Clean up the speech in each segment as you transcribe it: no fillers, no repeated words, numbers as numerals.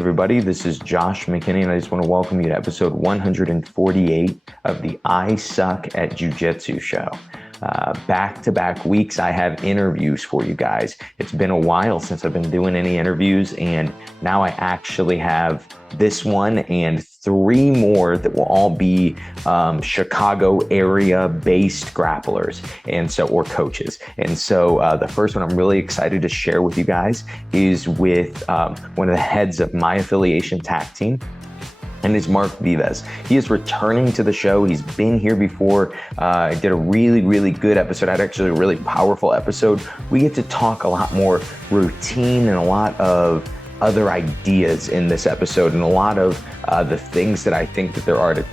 everybody, this is Josh McKinney, and I just want to welcome you to episode 148 of the I Suck at Jiu-Jitsu show. Back-to-back weeks, I have interviews for you guys. It's been a while since I've been doing any interviews, and now I actually have this one and 3 more that will all be Chicago area based grapplers or coaches. And so the first one I'm really excited to share with you guys is with one of the heads of my affiliation TAC team, and it's Mark Vives. He is returning to the show. He's been here before. I did a really, really good episode. I had actually a really powerful episode. We get to talk a lot more routine and a lot of other ideas in this episode, and a lot of the things that I think that there are to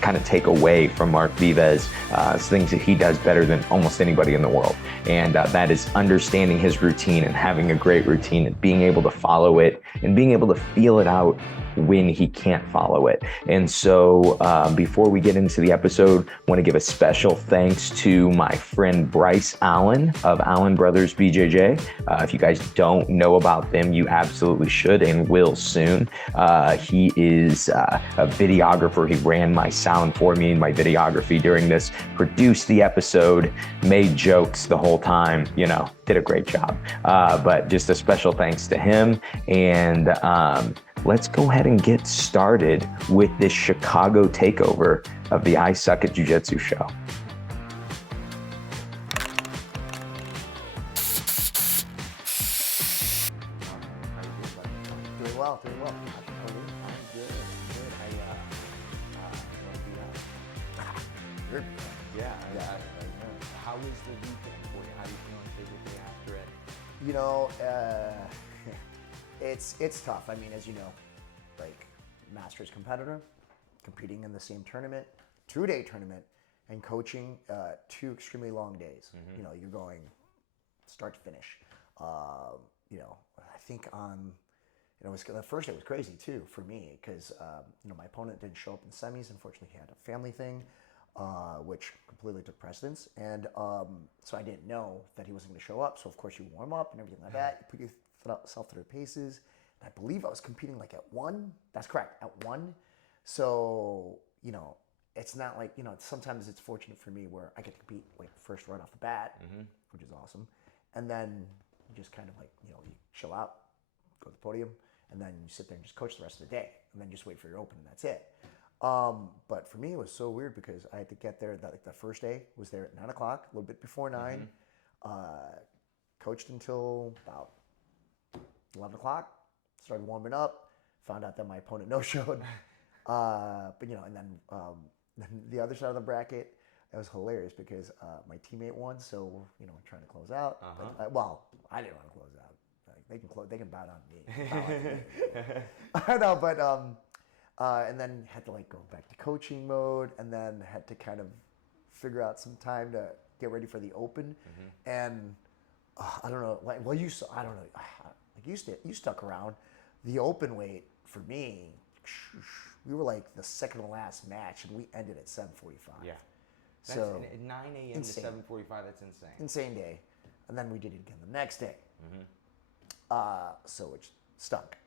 kind of take away from Mark Vives, things that he does better than almost anybody in the world. And that is understanding his routine and having a great routine and being able to follow it and being able to feel it out when he can't follow it. And so before we get into the episode, I want to give a special thanks to my friend Bryce Allen of Allen Brothers BJJ. If you guys don't know about them, you absolutely should and will soon. He is a videographer. He ran my sound for me and my videography during this, produced the episode, made jokes the whole time, did a great job. But just a special thanks to him. And let's go ahead and get started with this Chicago takeover of the I Suck at Jiu-Jitsu show. Doing well. I'm good. Good. Yeah. How was the weekend for you? How are you feeling physically after it? It's tough. I mean, as you know, like Masters competitor, competing in the same tournament, 2-day tournament, and coaching 2 extremely long days. Mm-hmm. You're going start to finish. I think the first day was crazy too for me because my opponent didn't show up in the semis. Unfortunately, he had a family thing, which completely took precedence, and so I didn't know that he wasn't going to show up. So of course you warm up and everything like that. You put yourself through paces. And I believe I was competing like at 1. That's correct, at 1. So it's not like sometimes it's fortunate for me where I get to compete like first right off the bat, which is awesome, and then you just kind of like you chill out, go to the podium, and then you sit there and just coach the rest of the day, and then just wait for your open, and that's it. But for me, it was so weird because I had to get there. The first day was there at 9 o'clock, a little bit before 9. Coached until about 11 o'clock. Started warming up. Found out that my opponent no-showed. But and then the other side of the bracket, it was hilarious because my teammate won. So we're trying to close out. But, I didn't want to close out. Like, they can bow down to me. I know, but and then had to like go back to coaching mode, and then had to kind of figure out some time to get ready for the open. And I don't know, like, well, you saw, I don't know, like you stuck around. The open weight for me, we were like the second to last match, and we ended at 7:45. Yeah. So at 9 a.m. insane. to 7:45. That's insane. Insane day, and then we did it again the next day. So it stunk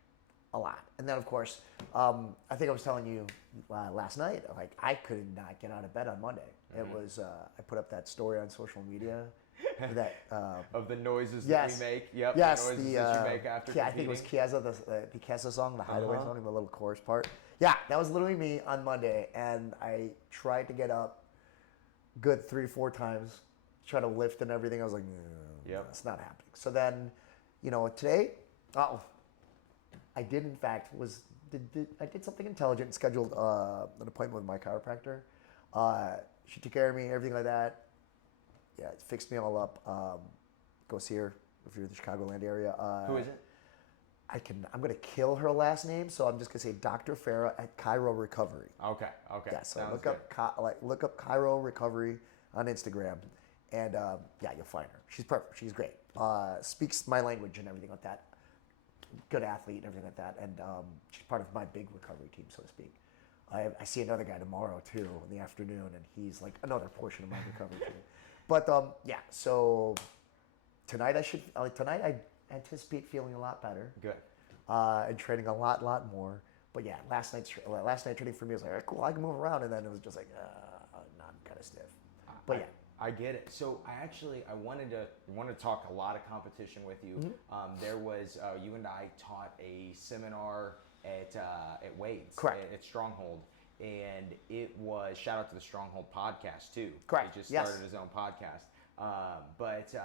a lot. And then of course, I think I was telling you last night, like I could not get out of bed on Monday. It was I put up that story on social media. That of the noises yes. that we make. Yep. Yes, the noises that you make after I think it was Chiesa, the Chiesa song, the Hideaway song, the little chorus part. Yeah, that was literally me on Monday, and I tried to get up good 3 or 4 times, try to lift and everything. I was like, no, it's not happening. So then, today, I did in fact I did something intelligent, scheduled an appointment with my chiropractor. She took care of me, everything like that. Yeah, it fixed me all up. Go see her if you're in the Chicagoland area. Who is it? I'm gonna kill her last name, so I'm just gonna say Dr. Farah at Chiro Recovery. Okay. Yeah, so Sounds look up Chiro Recovery on Instagram, and you'll find her. She's perfect. She's great. Speaks my language and everything like that. Good athlete and everything like that, and she's part of my big recovery team, so to speak. I see another guy tomorrow too in the afternoon, and he's like another portion of my recovery team. But so tonight I anticipate feeling a lot better. Good. and training a lot more. But yeah, last night training for me was like, all right, cool, I can move around, and then it was just like, no, I'm kind of stiff. But yeah. I get it. So I wanted to talk a lot of competition with you. There was you and I taught a seminar at Wade's, Correct. at Stronghold, and it was, shout out to the Stronghold podcast too. Correct. He just Yes. started his own podcast. But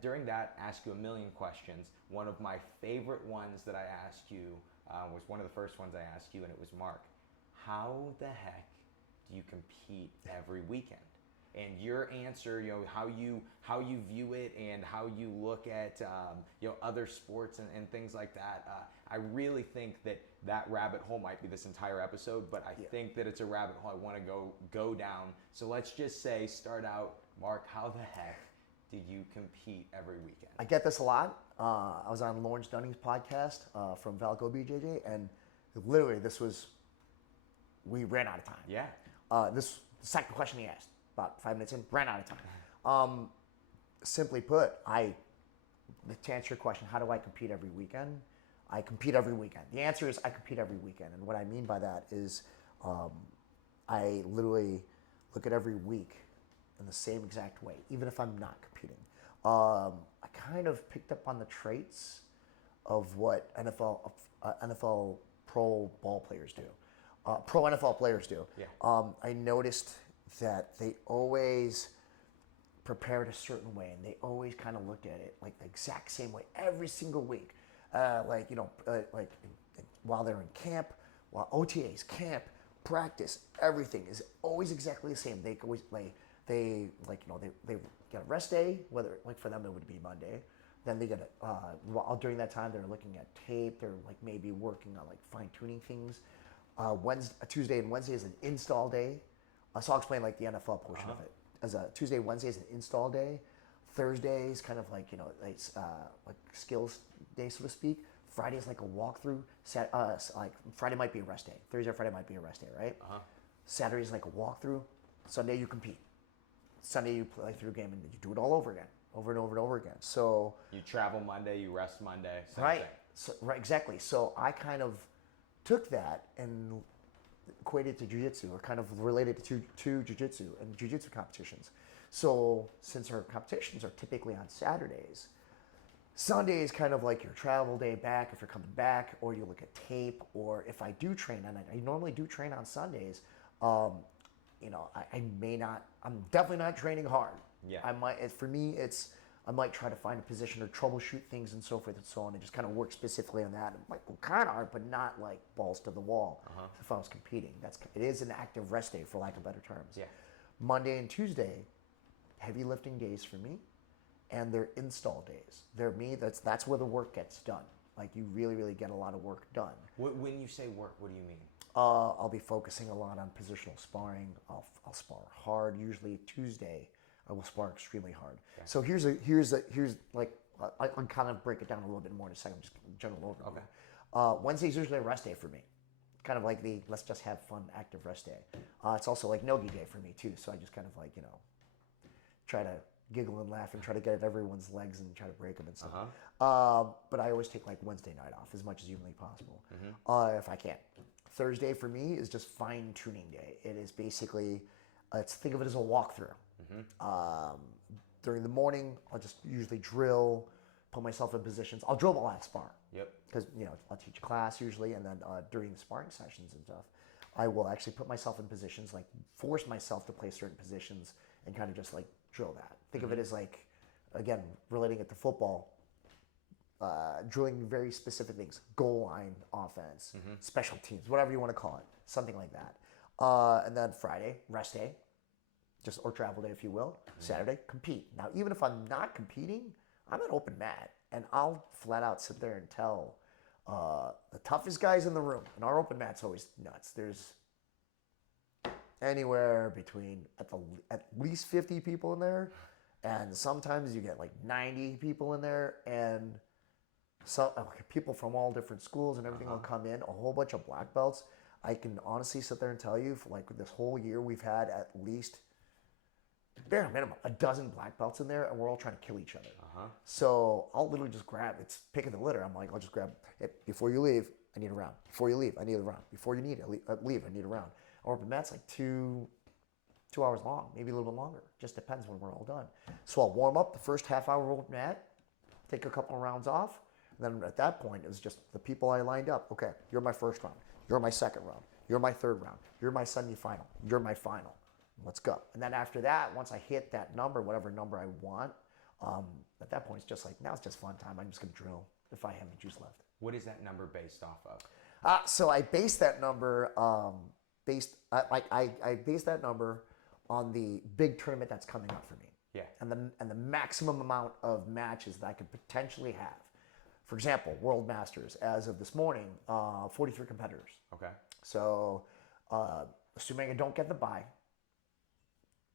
during that, ask you a million questions. One of my favorite ones that I asked you was one of the first ones I asked you, and it was, Mark, how the heck do you compete every weekend? And your answer, how you view it and how you look at other sports and things like that. I really think that rabbit hole might be this entire episode, but I think that it's a rabbit hole I want to go down. So let's just say, start out, Mark, how the heck do you compete every weekend? I get this a lot. I was on Lawrence Dunning's podcast from Valco BJJ, and literally we ran out of time. Yeah. This the second question he asked, about 5 minutes in, ran out of time. Simply put, to answer your question, how do I compete every weekend? I compete every weekend. The answer is I compete every weekend. And what I mean by that is I literally look at every week in the same exact way, even if I'm not competing. I kind of picked up on the traits of what NFL pro ball players do, pro NFL players do. Yeah. I noticed that they always prepared a certain way, and they always kind of looked at it like the exact same way every single week. While they're in camp, while OTAs, camp, practice, everything is always exactly the same. They always they get a rest day, whether like for them it would be Monday. Then they get during that time they're looking at tape. They're like maybe working on like fine tuning things. Tuesday and Wednesday is an install day. So I'll explain like the NFL portion of it. As a Tuesday, Wednesday is an install day. Thursday is kind of like like skills day, so to speak. Friday is like a walkthrough. Like Friday might be a rest day. Thursday or Friday might be a rest day, right? Saturday is like a walkthrough. Sunday you compete. Sunday you play through a game and you do it all over again, over and over and over again. So you travel Monday, you rest Monday. Right. So, right. Exactly. So I kind of took that and equated to jiu-jitsu, or kind of related to jiu-jitsu and jiu-jitsu competitions. So since our competitions are typically on Saturdays, Sunday is kind of like your travel day back if you're coming back, or you look at tape, or if I do train, and I normally do train on Sundays, I'm definitely not training hard. Yeah. I might try to find a position or troubleshoot things and so forth and so on, and just kind of work specifically on that. It might go kind of hard, but not like balls to the wall. If I was competing, it is an active rest day, for lack of better terms. Yeah. Monday and Tuesday, heavy lifting days for me, and they're install days. That's where the work gets done. Like you really, really get a lot of work done. When you say work, what do you mean? I'll be focusing a lot on positional sparring. I'll spar hard. Usually Tuesday, I will spar extremely hard. Okay. So here's I'll kind of break it down a little bit more in a second. Just general overview. Okay. Wednesday's usually a rest day for me. Kind of like the let's just have fun active rest day. It's also like nogi day for me too. So I just kind of try to giggle and laugh and try to get at everyone's legs and try to break them and stuff. But I always take like Wednesday night off as much as humanly possible, if I can. Thursday for me is just fine tuning day. It is basically, think of it as a walkthrough. During the morning, I'll just usually drill, put myself in positions. I'll drill while I spar. Yep. Because I'll teach a class usually, and then during the sparring sessions and stuff, I will actually put myself in positions, like force myself to play certain positions and kind of just like drill that. Think of it as like, again, relating it to football, drilling very specific things, goal line offense, special teams, whatever you want to call it, something like that. And then Friday, rest day, or travel day, if you will. Saturday, compete. Now, even if I'm not competing, I'm an open mat, and I'll flat out sit there and tell the toughest guys in the room, and our open mat's always nuts. There's anywhere between at least 50 people in there, and sometimes you get like 90 people in there, and some people from all different schools and everything will come in, a whole bunch of black belts. I can honestly sit there and tell you, for like this whole year, we've had at least bare minimum, a dozen black belts in there, and we're all trying to kill each other. So I'll literally just grab, it's picking the litter. I'm like, I'll just grab it. Before you leave, I need a round. Before you leave, I need a round. Before you need leave, I need a round. Our open mat's like 2 hours long, maybe a little bit longer. Just depends when we're all done. So I'll warm up the first half hour open mat, take a couple of rounds off. And then at that point, it was just the people I lined up. Okay, you're my first round. You're my second round. You're my third round. You're my semifinal. You're my final. Let's go. And then after that, once I hit that number, whatever number I want, at that point, it's just like, now it's just fun time. I'm just going to drill if I have the juice left. What is that number based off of? So I base that number I base that number on the big tournament that's coming up for me. Yeah. And the maximum amount of matches that I could potentially have. For example, World Masters, as of this morning, 43 competitors. Okay. So, assuming I don't get the bye,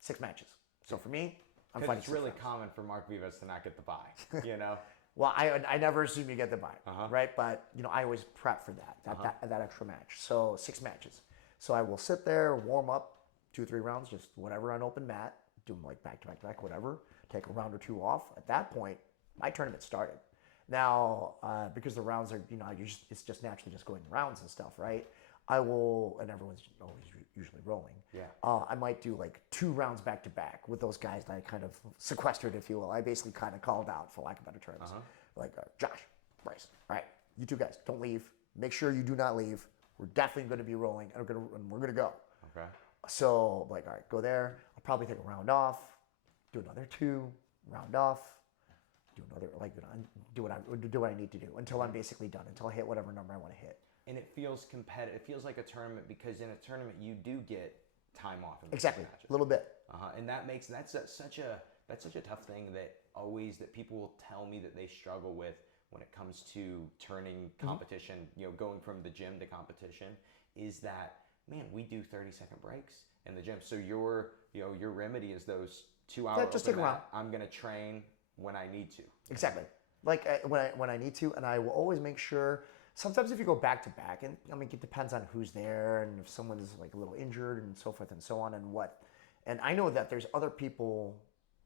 6 matches. So for me, I'm fighting. It's really common for Mark Vivas to not get the bye, you know? Well, I never assume you get the bye, right? But, I always prep for that extra match. So 6 matches. So I will sit there, warm up, 2 or 3 rounds, just whatever on open mat, do them like back to back to back, whatever. Take a round or 2 off. At that point, my tournament started. Now, because the rounds are, it's just naturally just going rounds and stuff, right? I will, and everyone's always usually rolling. Yeah. I might do like 2 rounds back to back with those guys that I kind of sequestered, if you will. I basically kind of called out, for lack of better terms. Like, Josh, Bryce, all right, you 2 guys, don't leave. Make sure you do not leave. We're definitely going to be rolling, and we're going to go. Okay. So, like, all right, go there. I'll probably take a round off, do another 2, round off, do another, do what I need to do until I'm basically done, until I hit whatever number I want to hit. And it feels competitive. It feels like a tournament because in a tournament you do get time off in Exactly, matches. a little bit. And that's such a tough thing that people will tell me that they struggle with when it comes to turning competition, going from the gym to competition, is that, man, we do 30-second breaks in the gym. So your remedy is those 2 hours. Just take a round. I'm gonna train when I need to. Exactly. Like when I need to, and I will always make sure. Sometimes if you go back to back, and I mean, it depends on who's there and if someone is like a little injured and so forth and so on and what. And I know that there's other people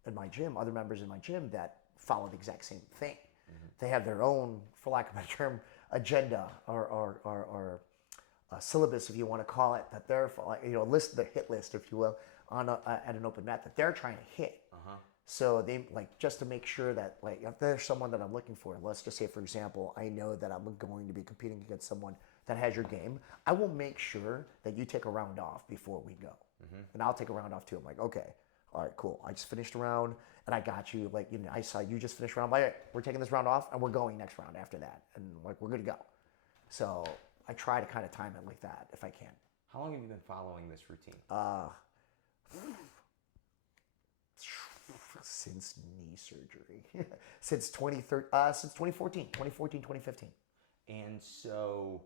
in my gym, other members in my gym that follow the exact same thing. They have their own, for lack of a better term, agenda or syllabus, if you want to call it, that they're list, the hit list, if you will, on at an open mat that they're trying to hit. So they just to make sure that if there's someone that I'm looking for, let's just say, for example, I know that I'm going to be competing against someone that has your game, I will make sure that you take a round off before we go. And I'll take a round off too. I'm like, okay, all right, cool. I just finished a round and I got you. I saw you just finished a round. Like, we're taking this round off and we're going next round after that. And we're good to go. So I try to kind of time it like that if I can. How long have you been following this routine? Since knee surgery. Since 2014, 2015. And so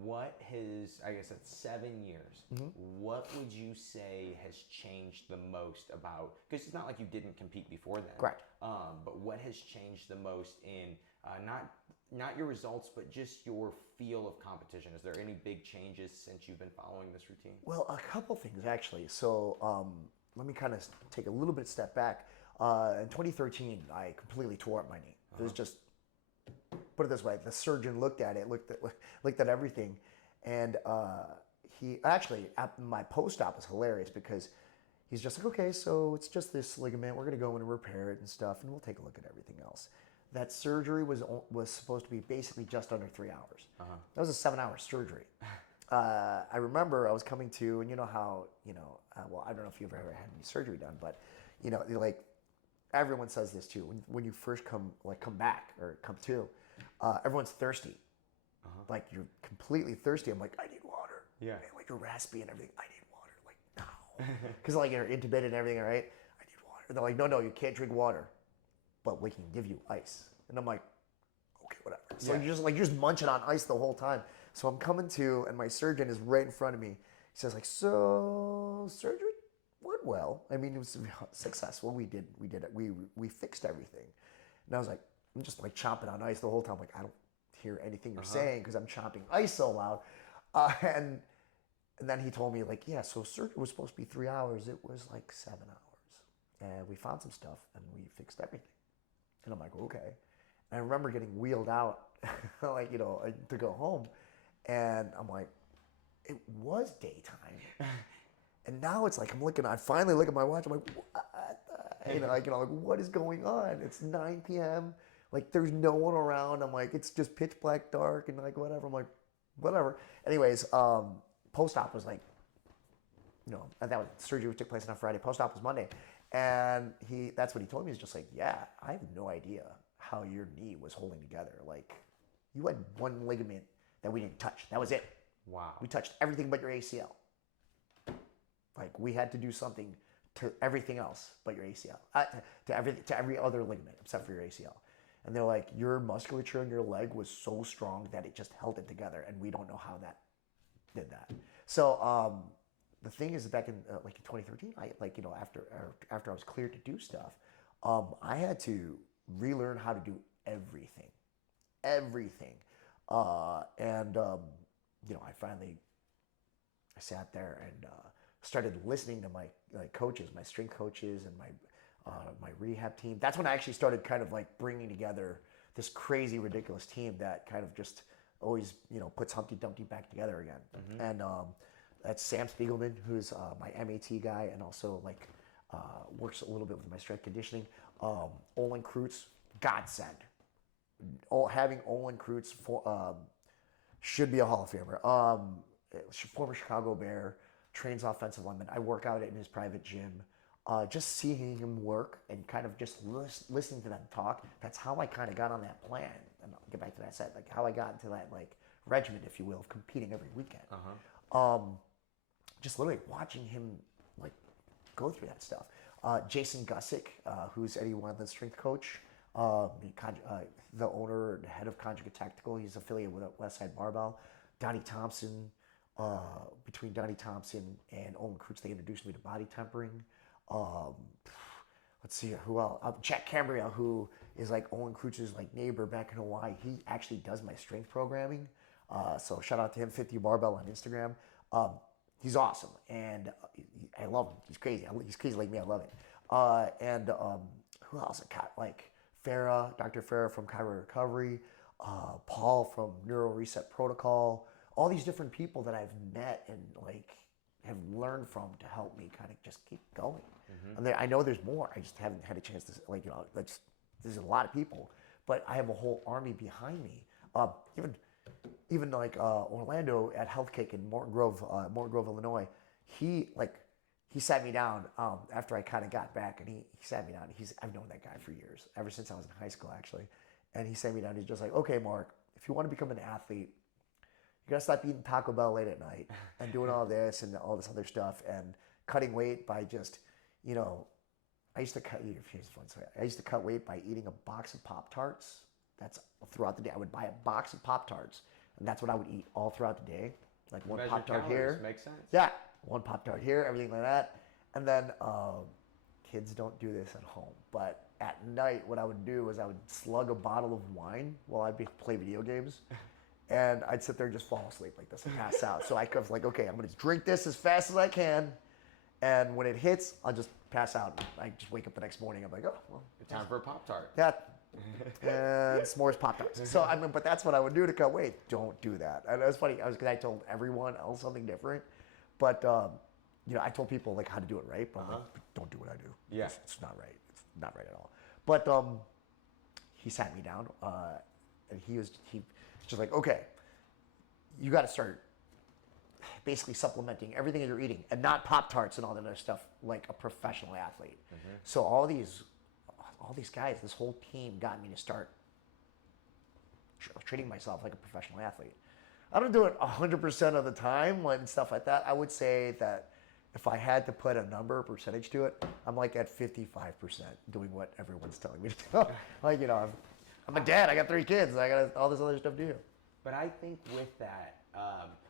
what I guess that's 7 years. What would you say has changed the most about, because it's not like you didn't compete before then. Correct. But what has changed the most in, not your results, but just your feel of competition? Is there any big changes since you've been following this routine? Well, a couple things actually. So let me kind of take a little bit step back. In 2013, I completely tore up my knee. It was just, put it this way, the surgeon looked at it, looked at everything, and he actually, at my post-op was hilarious because he's just like, okay, so it's just this ligament, we're going to go in and repair it and stuff, and we'll take a look at everything else. That surgery was supposed to be basically just under 3 hours. That was a 7-hour surgery. I remember I was coming to, and you know how, well, I don't know if you've ever had any surgery done, but everyone says this too. When you first come back or come to, everyone's thirsty. Like, you're completely thirsty. I'm like, I need water. Yeah. And, you're raspy and everything. I need water. Like, no. Because you're intubated and everything, right? I need water. And they're like, no, you can't drink water, but we can give you ice. And I'm like, okay, whatever. So you're just munching on ice the whole time. So I'm coming to, and my surgeon is right in front of me. He says so surgery went well. I mean, it was successful. We did it. We fixed everything. And I was like, I'm just chomping on ice the whole time. Like, I don't hear anything you're saying because I'm chomping ice so loud. And then he told me, yeah, so surgery was supposed to be 3 hours. It was 7 hours. and we found some stuff, and we fixed everything. And I'm like, okay. And I remember getting wheeled out, like, to go home. And I'm like, it was daytime. And now it's like, I finally look at my watch. I'm like, what? Like, what is going on? It's 9 p.m. Like, there's no one around. I'm like, it's just pitch black dark and like, whatever. I'm like, whatever. Anyways, post-op was like, and that was surgery took place on Friday. Post-op was Monday. And that's what he told me. He's just like, yeah, I have no idea how your knee was holding together. Like, you had one ligament that we didn't touch. That was it. Wow. We touched everything but your ACL. Like, we had to do something to everything else but your ACL. To every other ligament except for your ACL. And they're like, your musculature in your leg was so strong that it just held it together, and we don't know how that did that. So the thing is, back in in 2013, after I was cleared to do stuff, I had to relearn how to do everything. I sat there and started listening to my coaches, my strength coaches, and my rehab team. That's when I actually started kind of like bringing together this crazy, ridiculous team that kind of just always, puts Humpty Dumpty back together again. Mm-hmm. And that's Sam Spiegelman, who's my MAT guy, and also works a little bit with my strength conditioning. Olin Kreutz, godsend. Having Olin Kreutz should be a Hall of Famer. Former Chicago Bear, trains offensive linemen. I work out in his private gym. Just seeing him work and kind of just listening to them talk, that's how I kind of got on that plan. And I'll get back to that set, like how I got into that regimen, if you will, of competing every weekend. Just literally watching him go through that stuff. Jason Gussick, who's Eddie Wendland's strength coach, the owner and head of Conjugate Tactical. He's affiliated with Westside Barbell. Donnie Thompson. Between Donnie Thompson and Olin Kreutz, they introduced me to body tempering. Let's see who else. Jack Cambria, who is Olin Kreutz's neighbor back in Hawaii. He actually does my strength programming. So shout out to him, 50 Barbell on Instagram. He's awesome, and I love him. He's crazy. He's crazy like me. I love it. And who else? Farah, Dr. Farah from Chiro Recovery, Paul from Neuro Reset Protocol. All these different people that I've met and have learned from to help me kind of just keep going. Mm-hmm. And I know there's more. I just haven't had a chance to there's a lot of people, but I have a whole army behind me. Even Orlando at Health Kick in Morton Grove, Illinois. He sat me down after I kind of got back, and he sat me down. I've known that guy for years, ever since I was in high school actually. And he sat me down. He's just like, okay, Mark, if you want to become an athlete, you gotta stop eating Taco Bell late at night and doing all this and all this other stuff and cutting weight by just, I used to cut weight by eating a box of Pop-Tarts. That's throughout the day. I would buy a box of Pop-Tarts, and that's what I would eat all throughout the day. Like one Pop-Tart here. Makes sense. Yeah, one Pop-Tart here, everything like that. And then kids don't do this at home, but at night what I would do is I would slug a bottle of wine while I'd play video games. And I'd sit there and just fall asleep like this and pass out. So I was like, okay, I'm going to drink this as fast as I can. And when it hits, I'll just pass out. I just wake up the next morning. I'm like, oh, well. It's time for a Pop-Tart. Yeah. And s'mores Pop-Tarts. So, but that's what I would do to cut weight. Don't do that. And it was funny. Because I told everyone else something different. But, I told people how to do it right. But don't do what I do. Yeah. It's not right. It's not right at all. But he sat me down. And he just like, okay, you got to start basically supplementing everything that you're eating and not Pop-Tarts and all that other stuff like a professional athlete. Mm-hmm. So all these guys, this whole team got me to start treating myself like a professional athlete. I don't do it 100% of the time and stuff like that. I would say that if I had to put a number, percentage to it, I'm at 55% doing what everyone's telling me to do. I'm a dad. I got 3 kids. I got all this other stuff to do. But I think with that,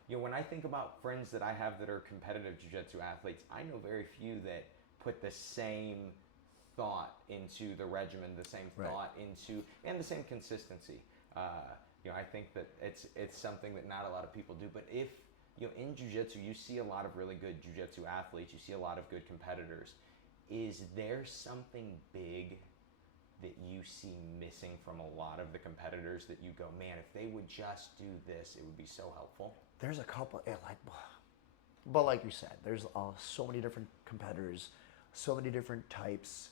when I think about friends that I have that are competitive jiu-jitsu athletes, I know very few that put the same thought into the regimen, the same thought into, and the same consistency. I think that it's something that not a lot of people do. But if in jiu-jitsu, you see a lot of really good jiu-jitsu athletes, you see a lot of good competitors. is there something big that you see missing from a lot of the competitors that you go, man, if they would just do this, it would be so helpful? There's a couple, but like you said, there's so many different competitors, so many different types.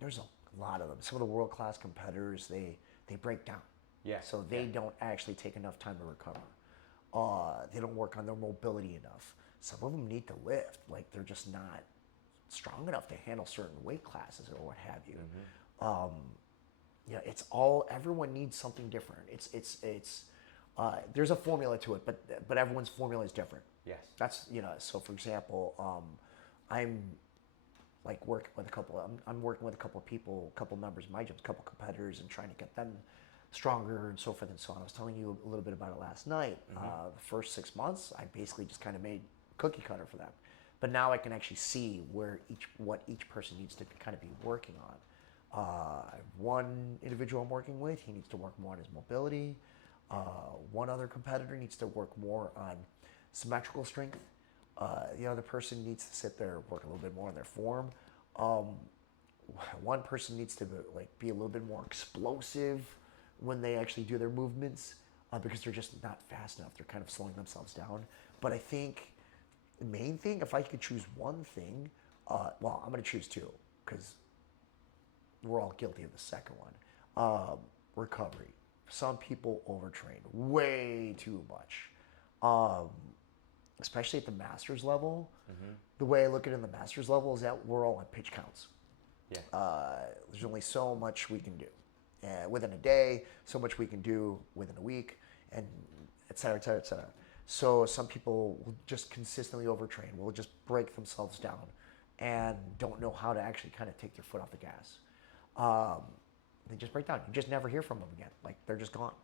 There's a lot of them. Some of the world-class competitors, they break down. Yeah. So they don't actually take enough time to recover. They don't work on their mobility enough. Some of them need to lift. Like, they're just not strong enough to handle certain weight classes or what have you. It's all, everyone needs something different. There's a formula to it, but everyone's formula is different. Yes. That's, so for example, I'm like working with a couple, I'm working with a couple of people, a couple of members of my gym, a couple of competitors, and trying to get them stronger and so forth and so on. I was telling you a little bit about it last night. The first 6 months, I basically just kind of made cookie cutter for them. But now I can actually see what each person needs to kind of be working on. One individual I'm working with, he needs to work more on his mobility. One other competitor needs to work more on symmetrical strength. The other person needs to sit there and work a little bit more on their form. One person needs to be a little bit more explosive when they actually do their movements, because they're just not fast enough. They're kind of slowing themselves down. But I think the main thing, if I could choose one thing, I'm going to choose two, because we're all guilty of the second one. Recovery. Some people overtrain way too much. Especially at the master's level. The way I look at it in the master's level is that we're all on pitch counts. Yeah. There's only so much we can do within a day, so much we can do within a week, and et cetera, et cetera, et cetera. So some people will just consistently overtrain, will just break themselves down, and don't know how to actually kind of take their foot off the gas. They just break down. You just never hear from them again. Like, they're just gone.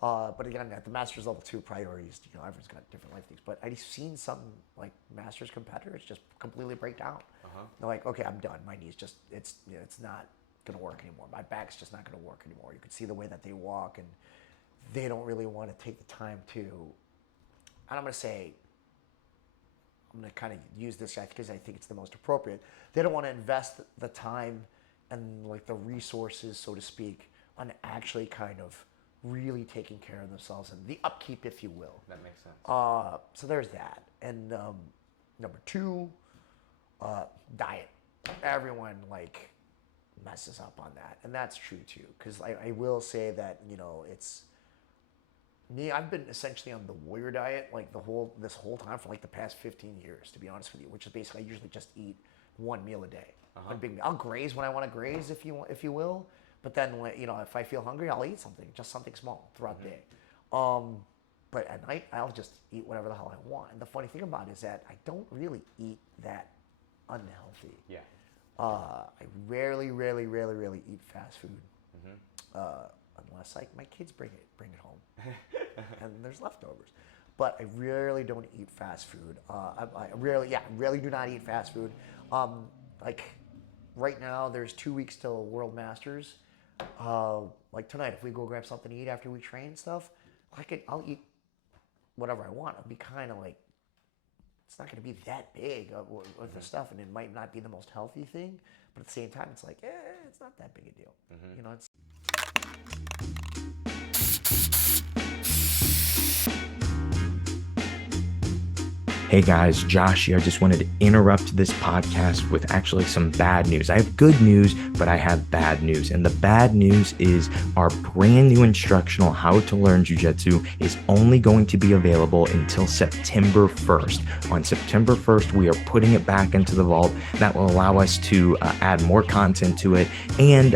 But again, at the master's level too, priorities, everyone's got different life things. But I've seen some like master's competitors just completely break down. They're like, okay, I'm done. My knee's just, it's not going to work anymore. My back's just not going to work anymore. You can see the way that they walk, and they don't really want to take the time to, and I'm going to kind of use this because I think it's the most appropriate. They don't want to invest the time and like the resources, so to speak, on actually kind of really taking care of themselves and the upkeep, if you will. That makes sense. So there's that. And number two, diet. Everyone messes up on that, and that's true too. Because I will say that it's me. I've been essentially on the warrior diet this whole time for the past 15 years, to be honest with you. Which is basically I usually just eat one meal a day. One big meal. I'll graze when I want to graze, if you will. But then, if I feel hungry, I'll eat something, just something small throughout the day. But at night, I'll just eat whatever the hell I want. And the funny thing about it is that I don't really eat that unhealthy. Yeah. I rarely eat fast food, unless my kids bring it home, and there's leftovers. But I rarely don't eat fast food. I rarely do not eat fast food. Right now, there's 2 weeks till World Masters. Tonight, if we go grab something to eat after we train and stuff, I'll eat whatever I want. I'll be kind of it's not going to be that big with the stuff, and it might not be the most healthy thing, but at the same time, it's it's not that big a deal. It's. Hey guys, Josh here. I just wanted to interrupt this podcast with actually some bad news. I have good news, but I have bad news. And the bad news is our brand new instructional How to Learn Jiu-Jitsu is only going to be available until September 1st. On September 1st, we are putting it back into the vault. That will allow us to add more content to it and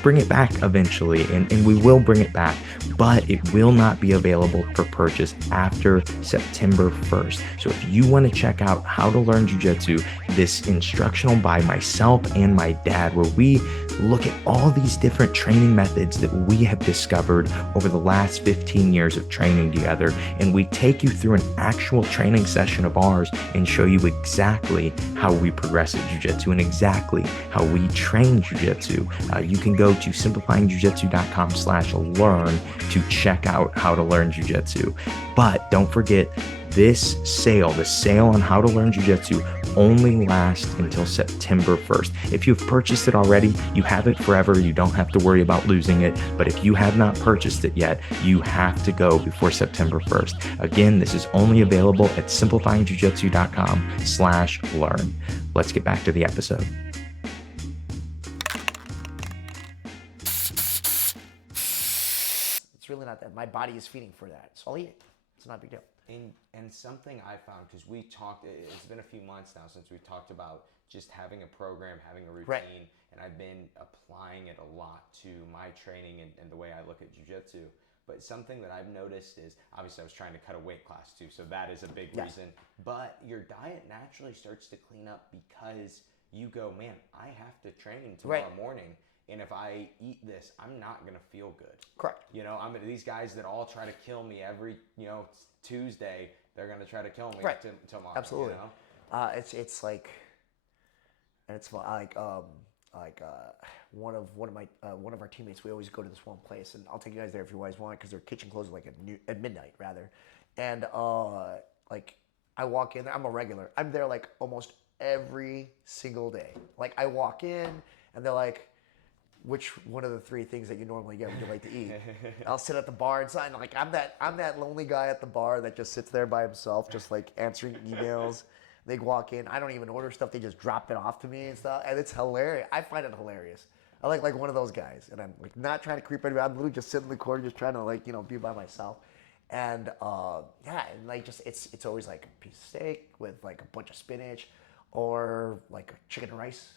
bring it back eventually. And we will bring it back, but it will not be available for purchase after September 1st. So if you want to check out How to Learn Jiu-Jitsu, this instructional by myself and my dad, where we look at all these different training methods that we have discovered over the last 15 years of training together, and we take you through an actual training session of ours and show you exactly how we progress at Jiu-Jitsu and exactly how we train Jiu-Jitsu. You can go to simplifyingjujitsu.com/learn to check out How to Learn Jiu-Jitsu. But don't forget, This sale, the sale on how to learn jiu-jitsu, only lasts until September 1st. If you've purchased it already, you have it forever. You don't have to worry about losing it. But if you have not purchased it yet, you have to go before September 1st. Again, this is only available at simplifyingjujitsu.com/learn. Let's get back to the episode. It's really not that. My body is feeding for that, so I'll eat it. It's not a big deal. And something I found, because we talked, it's been a few months now since we've talked about just having a program, having a routine, Right. and I've been applying it a lot to my training and the way I look at jiu-jitsu. But something that I've noticed is, obviously I was trying to cut a weight class too, so that is a big reason. But your diet naturally starts to clean up because you go, man, I have to train tomorrow morning. And if I eat this, I'm not gonna feel good. Correct. You know, these guys that all try to kill me every, Tuesday, they're gonna try to kill me tomorrow. Absolutely. You know? It's like, and it's like one of our teammates. We always go to this one place, and I'll take you guys there if you guys want, because their kitchen closes like at midnight rather. And like I walk in, I'm a regular. I'm there like almost every single day. Like I walk in, and they're like, which one of the three things that you normally get would you like to eat? I'll sit at the bar and sign. Like I'm that lonely guy at the bar that just sits there by himself, just like answering emails. They walk in. I don't even order stuff. They just drop it off to me and stuff, and it's hilarious. I find it hilarious. I like one of those guys, and I'm like not trying to creep anybody. I'm literally just sitting in the corner, just trying to be by myself. And and like just it's always like a piece of steak with like a bunch of spinach, or like a chicken and rice.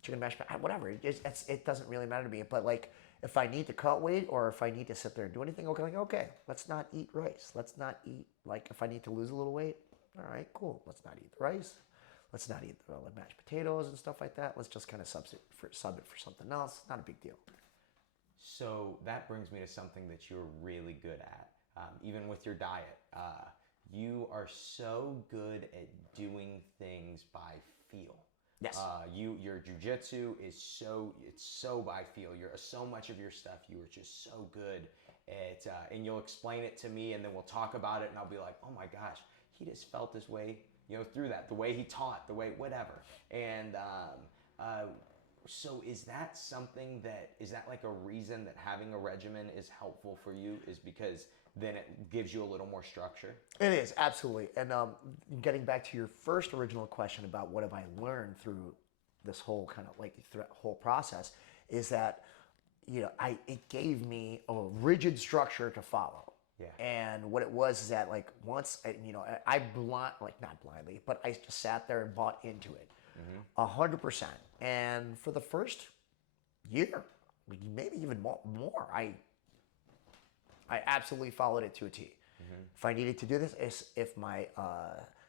Chicken mashed potatoes, whatever. It doesn't really matter to me. But like, if I need to cut weight or if I need to sit there and do anything, okay, let's not eat rice. Let's not eat, like, if I need to lose a little weight, all right, cool. Let's not eat the rice. Let's not eat the mashed potatoes and stuff like that. Let's just kind of sub it for something else. Not a big deal. So that brings me to something that you're really good at, even with your diet. You are so good at doing things by feel. Yes. Your jiu-jitsu is so by feel. So much of your stuff, you are just so good at, and you'll explain it to me, and then we'll talk about it, and I'll be like, oh my gosh, he just felt his way, through that, the way he taught, the way whatever. And so is that like a reason that having a regimen is helpful for you, is because then it gives you a little more structure? It is, absolutely. And getting back to your first original question about what have I learned through this whole kind of like whole process, is that it gave me a rigid structure to follow. Yeah. And what it was is that like once I not blindly, but I just sat there and bought into it 100%. And for the first year, maybe even more, I absolutely followed it to a T. If I needed to do this, if my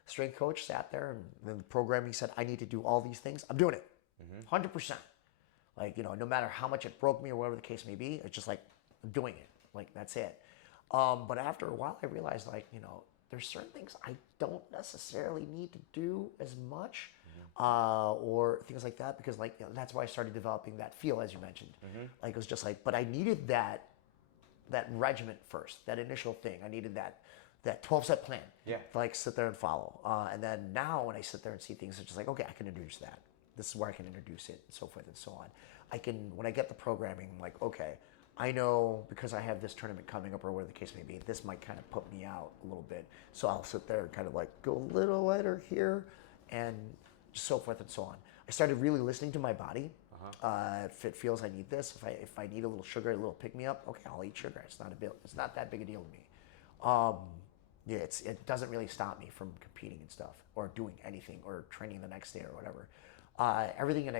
strength coach sat there and then the programming said I need to do all these things, I'm doing it, 100%. Like no matter how much it broke me or whatever the case may be, it's just like I'm doing it. Like that's it. But after a while, I realized there's certain things I don't necessarily need to do as much, or things like that, because that's why I started developing that feel, as you mentioned. Like it was just like, but I needed that regiment first, that initial thing. I needed that 12-step plan to sit there and follow. And then now when I sit there and see things, it's just like, okay, I can introduce that. This is where I can introduce it, and so forth and so on. When I get the programming, I'm like, okay, I know because I have this tournament coming up or whatever the case may be, this might kind of put me out a little bit. So I'll sit there and kind of like go a little lighter here and so forth and so on. I started really listening to my body. If it feels I need this, if I need a little sugar, a little pick me up, okay, I'll eat sugar. It's not that big a deal to me. It doesn't really stop me from competing and stuff, or doing anything, or training the next day or whatever. Everything in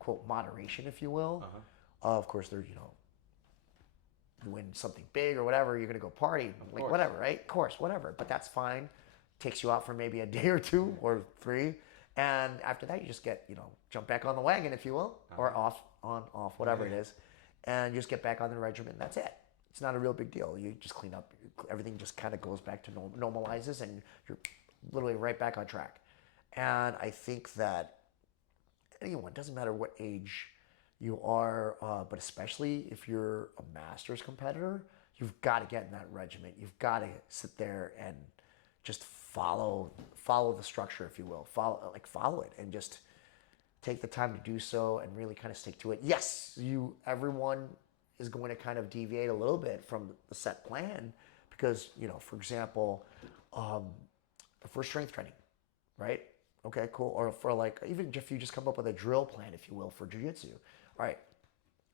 quote moderation, if you will. Of course, there's you win something big or whatever, you're gonna go party, like whatever, right? Of course, whatever. But that's fine. Takes you out for maybe a day or two or three. And after that, you just get, jump back on the wagon, if you will, or off, whatever it is, and you just get back on the regimen. That's it. It's not a real big deal. You just clean up. Everything just kind of goes back to normalizes, and you're literally right back on track. And I think that anyone, doesn't matter what age you are, but especially if you're a masters competitor, you've got to get in that regiment. You've got to sit there and just follow the structure, if you will. Follow it, and just take the time to do so and really kind of stick to it. Yes, everyone is going to kind of deviate a little bit from the set plan because, for example, for strength training, right? Okay, cool. Or for even if you just come up with a drill plan, if you will, for jiu-jitsu. All right,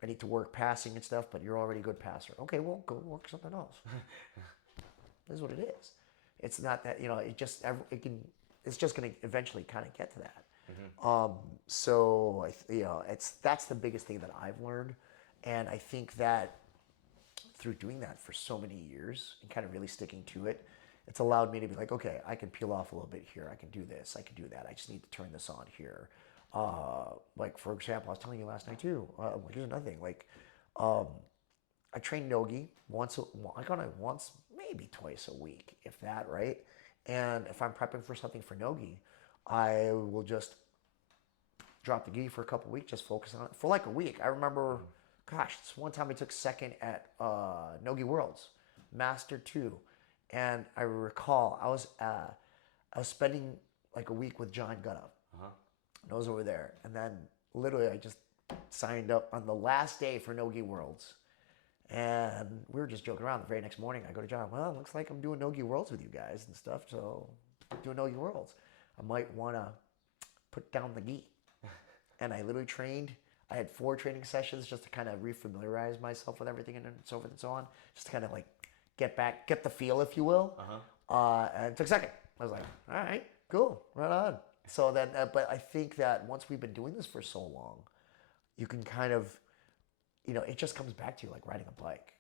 I need to work passing and stuff, but you're already a good passer. Okay, well, go work something else. This is what it is. It's not that, it's just going to eventually kind of get to that. So that's the biggest thing that I've learned. And I think that through doing that for so many years and kind of really sticking to it, it's allowed me to be like, okay, I can peel off a little bit here. I can do this. I can do that. I just need to turn this on here. For example, I was telling you last night too. Here's another thing. I train Nogi once, maybe twice a week, if that, right? And if I'm prepping for something for Nogi, I will just drop the gi for a couple weeks, just focus on it for like a week. I remember, this one time I took second at Nogi Worlds, Master 2. And I recall I was spending like a week with John Gutta. And I was over there. And then literally I just signed up on the last day for Nogi Worlds. And we were just joking around. The very next morning I go to John, well, it looks like I'm doing Nogi Worlds with you guys and stuff. So I'm doing Nogi Worlds. I might want to put down the gi. And I literally trained. I had 4 training sessions just to kind of refamiliarize myself with everything and so forth and so on. Just to kind of get the feel, if you will. And took second. I was like, all right, cool, right on. So then, but I think that once we've been doing this for so long, you can kind of, it just comes back to you like riding a bike.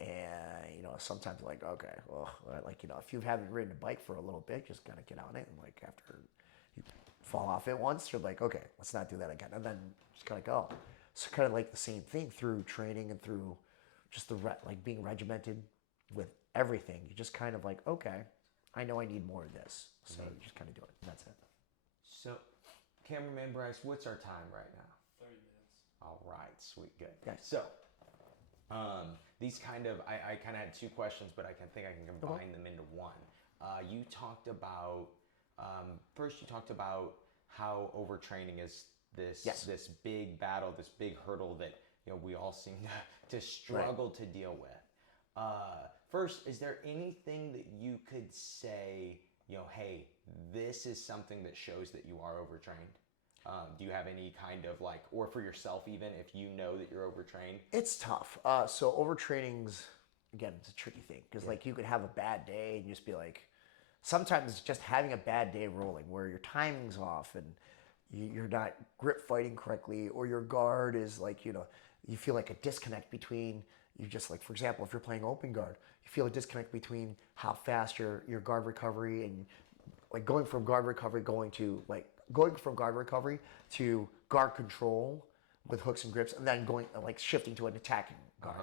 And, sometimes okay, well, if you haven't ridden a bike for a little bit, just kind of get on it. And after you fall off it once, you're like, okay, let's not do that again. And then just kind of go. So kind of like the same thing through training and through just being regimented with everything. You just kind of okay, I know I need more of this. So you just kind of do it. And that's it. So, cameraman Bryce, what's our time right now? 30 minutes. All right, sweet, good. Yes. So, these I kind of had 2 questions, but I think I can combine them into one. You talked about, first you talked about how overtraining is this big battle, this big hurdle that we all seem to struggle to deal with. First, is there anything that you could say, hey, this is something that shows that you are overtrained? Do you have any kind of or for yourself even, if you know that you're overtrained? It's tough. So overtraining's, again, it's a tricky thing because you could have a bad day and just be sometimes just having a bad day rolling where your timing's off and you're not grip fighting correctly, or your guard is you feel like a disconnect between, you just for example, if you're playing open guard, you feel a disconnect between how fast your guard recovery and going from guard recovery to guard control with hooks and grips, and then going shifting to an attacking guard.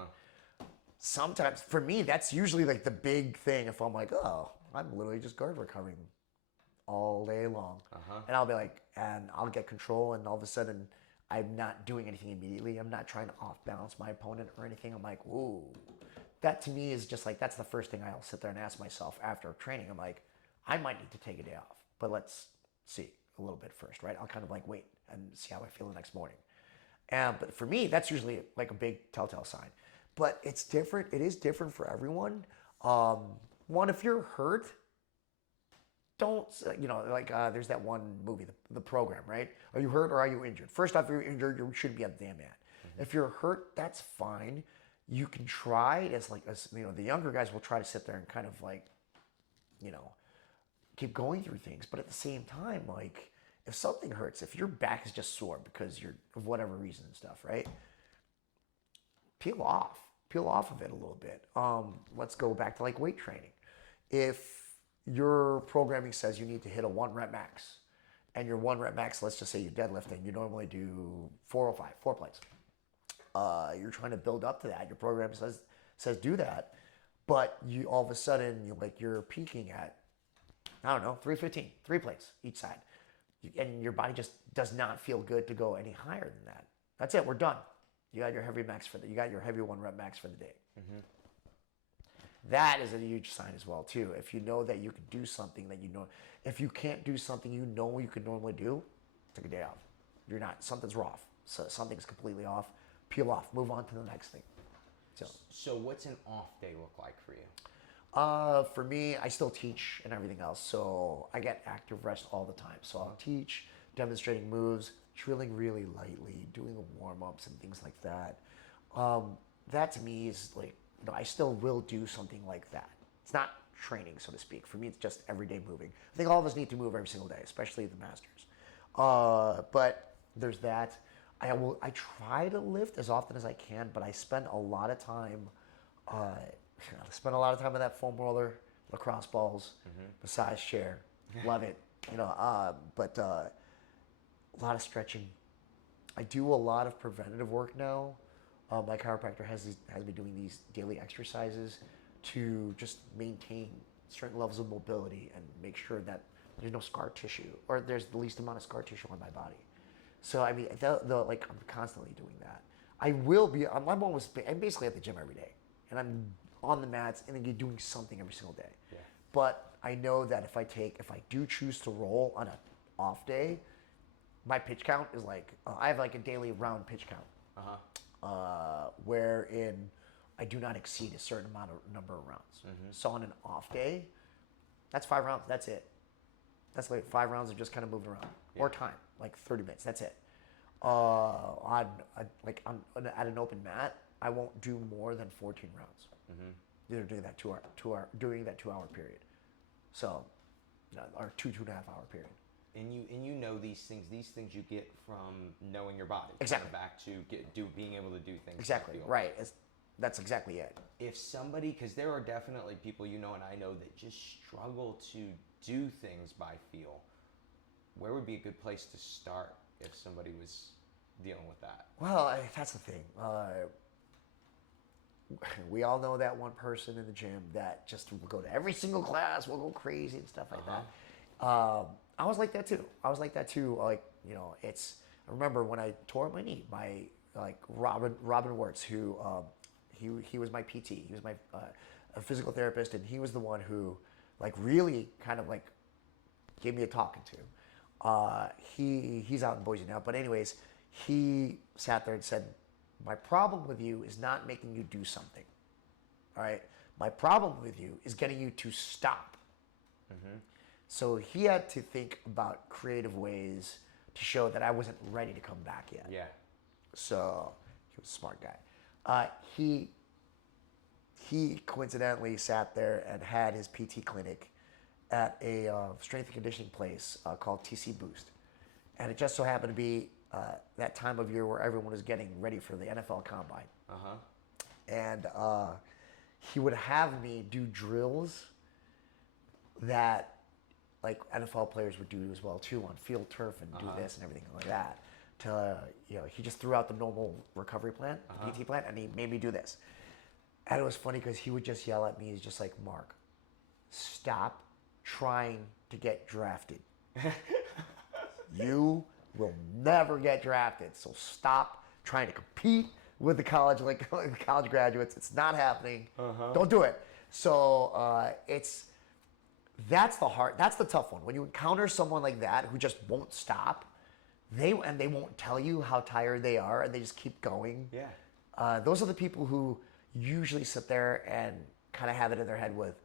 Sometimes for me that's usually the big thing. If I'm oh, I'm literally just guard recovering all day long, and I'll be and I'll get control, and all of a sudden I'm not doing anything immediately. I'm not trying to off balance my opponent or anything. I'm whoa. That to me is just that's the first thing I'll sit there and ask myself after training. I'm I might need to take a day off, but let's see a little bit first, right? I'll kind of wait and see how I feel the next morning. But for me, that's usually a big telltale sign. But it's different. It is different for everyone. One, if you're hurt, don't, there's that one movie, the Program, right? Are you hurt or are you injured? First off, if you're injured, you should be on the damn mat. If you're hurt, that's fine. You can try, as the younger guys will try to sit there and kind of keep going through things. But at the same time, if something hurts, if your back is just sore because you're, of whatever reason and stuff, right? Peel off of it a little bit. Let's go back to weight training. If your programming says you need to hit a 1 rep max, and your 1 rep max, let's just say you're deadlifting, you normally do 405, 4 plates. You're trying to build up to that. Your program says do that, but you all of a sudden you're peaking at, I don't know, 315, 3 plates each side, and your body just does not feel good to go any higher than that. That's it. We're done. You got your heavy max you got your heavy 1 rep max for the day. that is a huge sign as well too. If you know that you can do something that you know, if you can't do something you know you could normally do, take a day off. You're not, something's off. So something's completely off. Peel off. Move on to the next thing. So what's an off day look like for you? For me, I still teach and everything else, so I get active rest all the time. So I'll teach, demonstrating moves, drilling really lightly, doing the warm-ups and things like that. That to me is like, I still will do something like that. It's not training, so to speak. For me, it's just everyday moving. I think all of us need to move every single day, especially the masters. But there's that. I try to lift as often as I can, but I spend a lot of time. I spend a lot of time on that foam roller, lacrosse balls, massage chair. Love it. But a lot of stretching. I do a lot of preventative work now. My chiropractor has me doing these daily exercises to just maintain certain levels of mobility and make sure that there's no scar tissue, or there's the least amount of scar tissue on my body. So I mean, I'm constantly doing that. I'm basically at the gym every day, and I'm on the mats and then you're doing something every single day. Yeah. But I know that if I do choose to roll on an off day, my pitch count is like, I have like a daily round pitch count. Wherein I do not exceed a certain number of rounds. So on an off day, that's 5 rounds. That's it. That's like 5 rounds of just kind of moving around, or time, like 30 minutes. That's it. At an open mat, I won't do more than 14 rounds. Either doing that 2 hour period. So, or 2.5 hour period. And you know these things you get from knowing your body. Exactly. Back to being able to do things. Exactly. Right. That's exactly it. If somebody, because there are definitely people and I know that just struggle to do things by feel, where would be a good place to start if somebody was dealing with that? Well, that's the thing. We all know that one person in the gym that just will go to every single class, will go crazy and stuff like that. I was like that too. I remember when I tore up my knee, Robin Wirtz, who he was my PT, he was my a physical therapist, and he was the one who really kind of gave me a talking to. He's out in Boise now, but anyways, he sat there and said, my problem with you is not making you do something. All right. My problem with you is getting you to stop. So he had to think about creative ways to show that I wasn't ready to come back yet. Yeah. So he was a smart guy. He coincidentally sat there and had his PT clinic at a strength and conditioning place called TC Boost. And it just so happened to be that time of year where everyone was getting ready for the NFL Combine. And he would have me do drills that NFL players would do as well too, on field turf, and do this and everything like that. He just threw out the normal recovery plan, the PT plan, and he made me do this. And it was funny because he would just yell at me. He's just like, Mark, stop trying to get drafted. You will never get drafted. So stop trying to compete with the college graduates. It's not happening. Don't do it. So that's the tough one. When you encounter someone like that who just won't stop, they won't tell you how tired they are, and they just keep going. Yeah. Those are the people who usually sit there and kind of have it in their head with,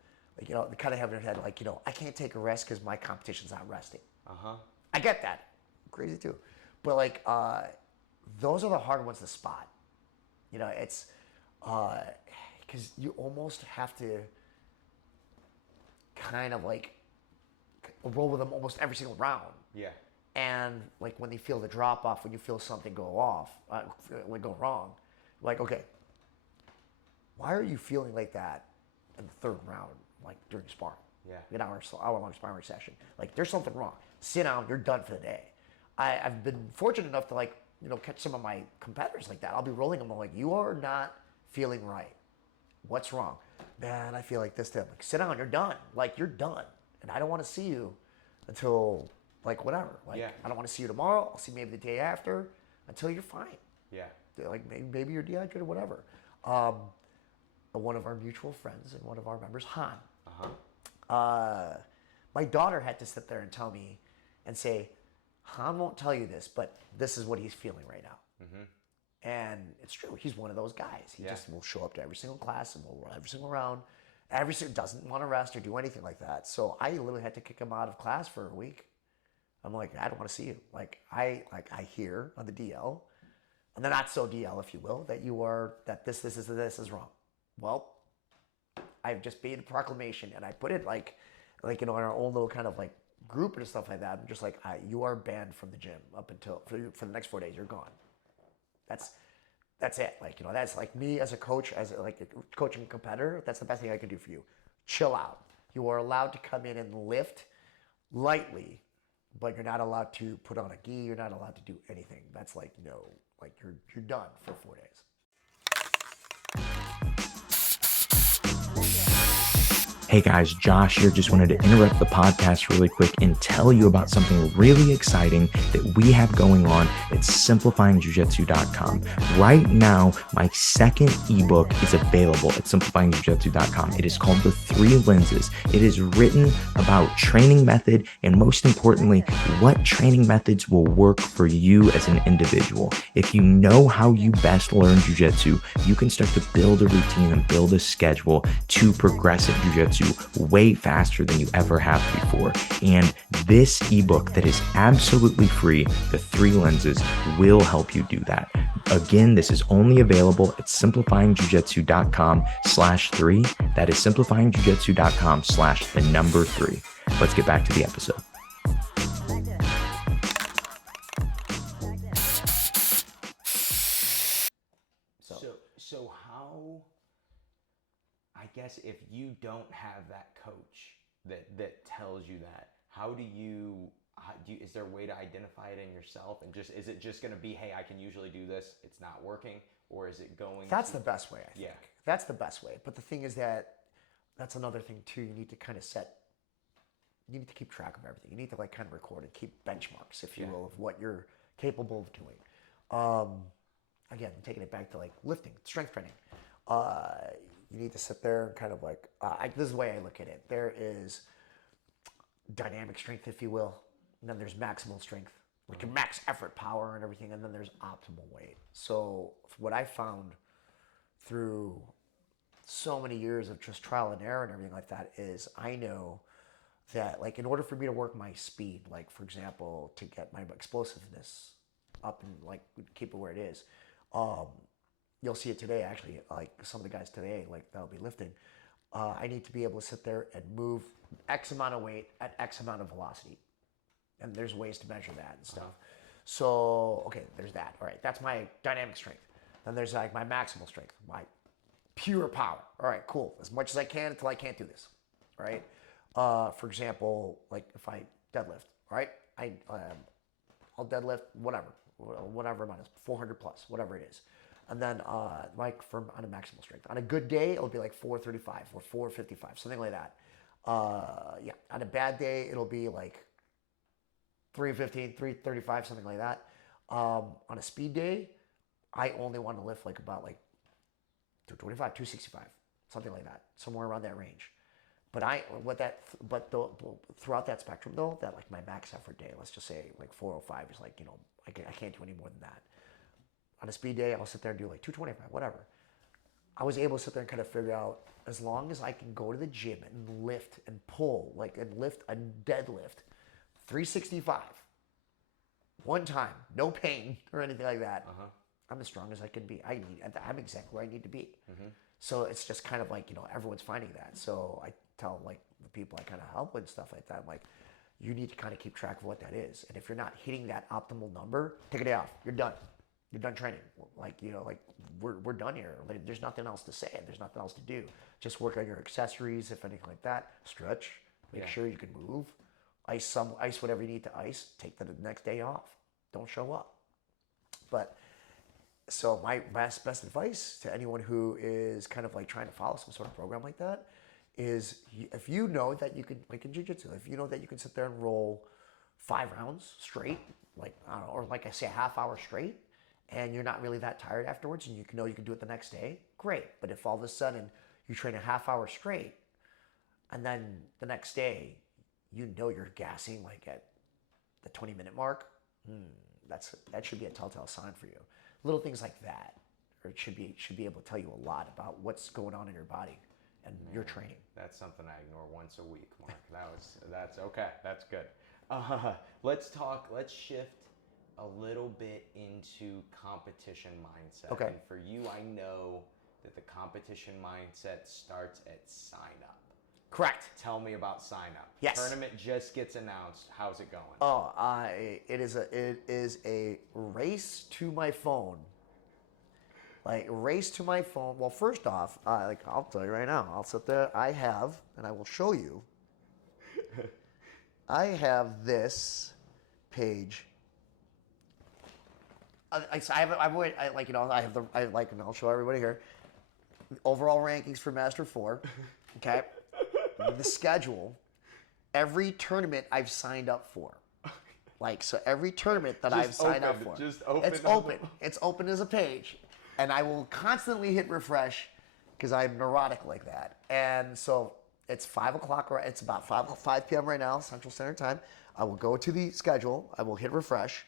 I can't take a rest because my competition's not resting. I get that. I'm crazy too. But those are the hard ones to spot. It's because you almost have to kind of roll with them almost every single round. Yeah. And when they feel the drop off, when you feel something go wrong, okay, why are you feeling like that in the third round, during sparring? Yeah. An hour-long sparring session. There's something wrong. Sit down, you're done for the day. I've been fortunate enough to catch some of my competitors like that. I'll be rolling them. I'm like, you are not feeling right. What's wrong? Man, I feel like this. Sit down, you're done. You're done. And I don't want to see you until whatever. Yeah. I don't want to see you tomorrow. I'll see you maybe the day after until you're fine. Yeah. Maybe you're dehydrated, whatever. one of our mutual friends and one of our members, Han. Uh-huh. My daughter had to sit there and tell me and say, Han won't tell you this, but this is what he's feeling right now. And it's true. He's one of those guys. He just will show up to every single class and will run every single round. Doesn't want to rest or do anything like that. So I literally had to kick him out of class for a week. I'm like, I don't want to see you. I hear on the DL, and the not so DL, if you will, that this is wrong. Well, I've just made a proclamation, and I put it in our own little kind of like group and stuff like that. I'm just like, you are banned from the gym up until for the next 4 days. You're gone. That's it. That's like me as a coach, as a coaching competitor. That's the best thing I can do for you. Chill out. You are allowed to come in and lift lightly, but you're not allowed to put on a gi. You're not allowed to do anything. That's you're done for 4 days. Hey guys, Josh here. Just wanted to interrupt the podcast really quick and tell you about something really exciting that we have going on at simplifyingjujitsu.com. Right now, my second ebook is available at simplifyingjujitsu.com. It is called The 3 Lenses. It is written about training method and, most importantly, what training methods will work for you as an individual. If you know how you best learn jujitsu, you can start to build a routine and build a schedule to progress at jujitsu way faster than you ever have before. And this ebook that is absolutely free, The 3 Lenses, will help you do that. Again, this is only available at simplifyingjujitsu.com/3. That is simplifyingjujitsu.com/3. Let's get back to the episode. So how, I guess, if you don't have that coach that tells you that, is there a way to identify it in yourself? And is it just going to be, hey, I can usually do this, it's not working? Or is it going That's the best way, I think. Yeah. That's the best way. But the thing is that's another thing too. You need to you need to keep track of everything. You need to kind of record and keep benchmarks, if you will, of what you're capable of doing. Again, taking it back to lifting, strength training. You need to sit there and kind of this is the way I look at it. There is dynamic strength, if you will, and then there's maximal strength, your max effort power and everything, and then there's optimal weight. So what I found through so many years of just trial and error and everything like that is I know that in order for me to work my speed, for example, to get my explosiveness up and keep it where it is, you'll see it today, actually, some of the guys today, that'll be lifting. I need to be able to sit there and move X amount of weight at X amount of velocity. And there's ways to measure that and stuff. So, okay, there's that. All right, that's my dynamic strength. Then there's my maximal strength, my pure power. All right, cool. As much as I can until I can't do this. All right. For example, if I deadlift, all right, I'll deadlift whatever amount is 400 plus, whatever it is. And then on a maximal strength. On a good day, it'll be 435 or 455, something like that. On a bad day, it'll be 315, 335, something like that. On a speed day, I only want to lift about 225, 265, something like that, somewhere around that range. But throughout that spectrum though, that my max effort day, let's just say 405 is I can't do any more than that. On a speed day, I'll sit there and do 225, whatever. I was able to sit there and kind of figure out, as long as I can go to the gym and lift and pull, and lift a deadlift, 365, one time, no pain or anything like that, I'm as strong as I can be. I'm exactly where I need to be. So it's just kind of everyone's finding that. So I tell the people I kind of help with and stuff like that, I'm you need to kind of keep track of what that is. And if you're not hitting that optimal number, take a day off. You're done. You're done training. We're done here. There's nothing else to say. There's nothing else to do. Just work on your accessories, if anything like that. Stretch. Make sure you can move. Ice whatever you need to ice. Take the next day off. Don't show up. But so my best advice to anyone who is kind of trying to follow some sort of program like that is, if you know that you can, in jiu-jitsu, if you know that you can sit there and roll 5 rounds straight, I don't know, or I say a half hour straight, and you're not really that tired afterwards, and you know you can do it the next day, great. But if all of a sudden You train a half hour straight, and then the next day, you know you're gassing like at the 20-minute mark. That should be a telltale sign for you. Little things like that, or it should be able to tell you a lot about what's going on in your body and your training. That's something I ignore once a week, Mark. That's okay. That's good. Let's shift a little bit into competition mindset. Okay. And for you, I know that the competition mindset starts at sign up. Correct. Tell me about sign up. Yes. Tournament just gets announced. How's it going? Oh, it is a race to my phone. Like race to my phone. Well, first off, I'll tell you right now. I'll sit there. I have, and I will show you. I have this page. I have and I'll show everybody here. Overall rankings for Master 4. Okay. The schedule. Every tournament I've signed up for. So every tournament that I've signed up for. Just open. It's open. It's open as a page. And I will constantly hit refresh because I'm neurotic like that. And so it's 5 o'clock, or it's about 5 p.m. right now, Central Standard Time. I will go to the schedule. I will hit refresh.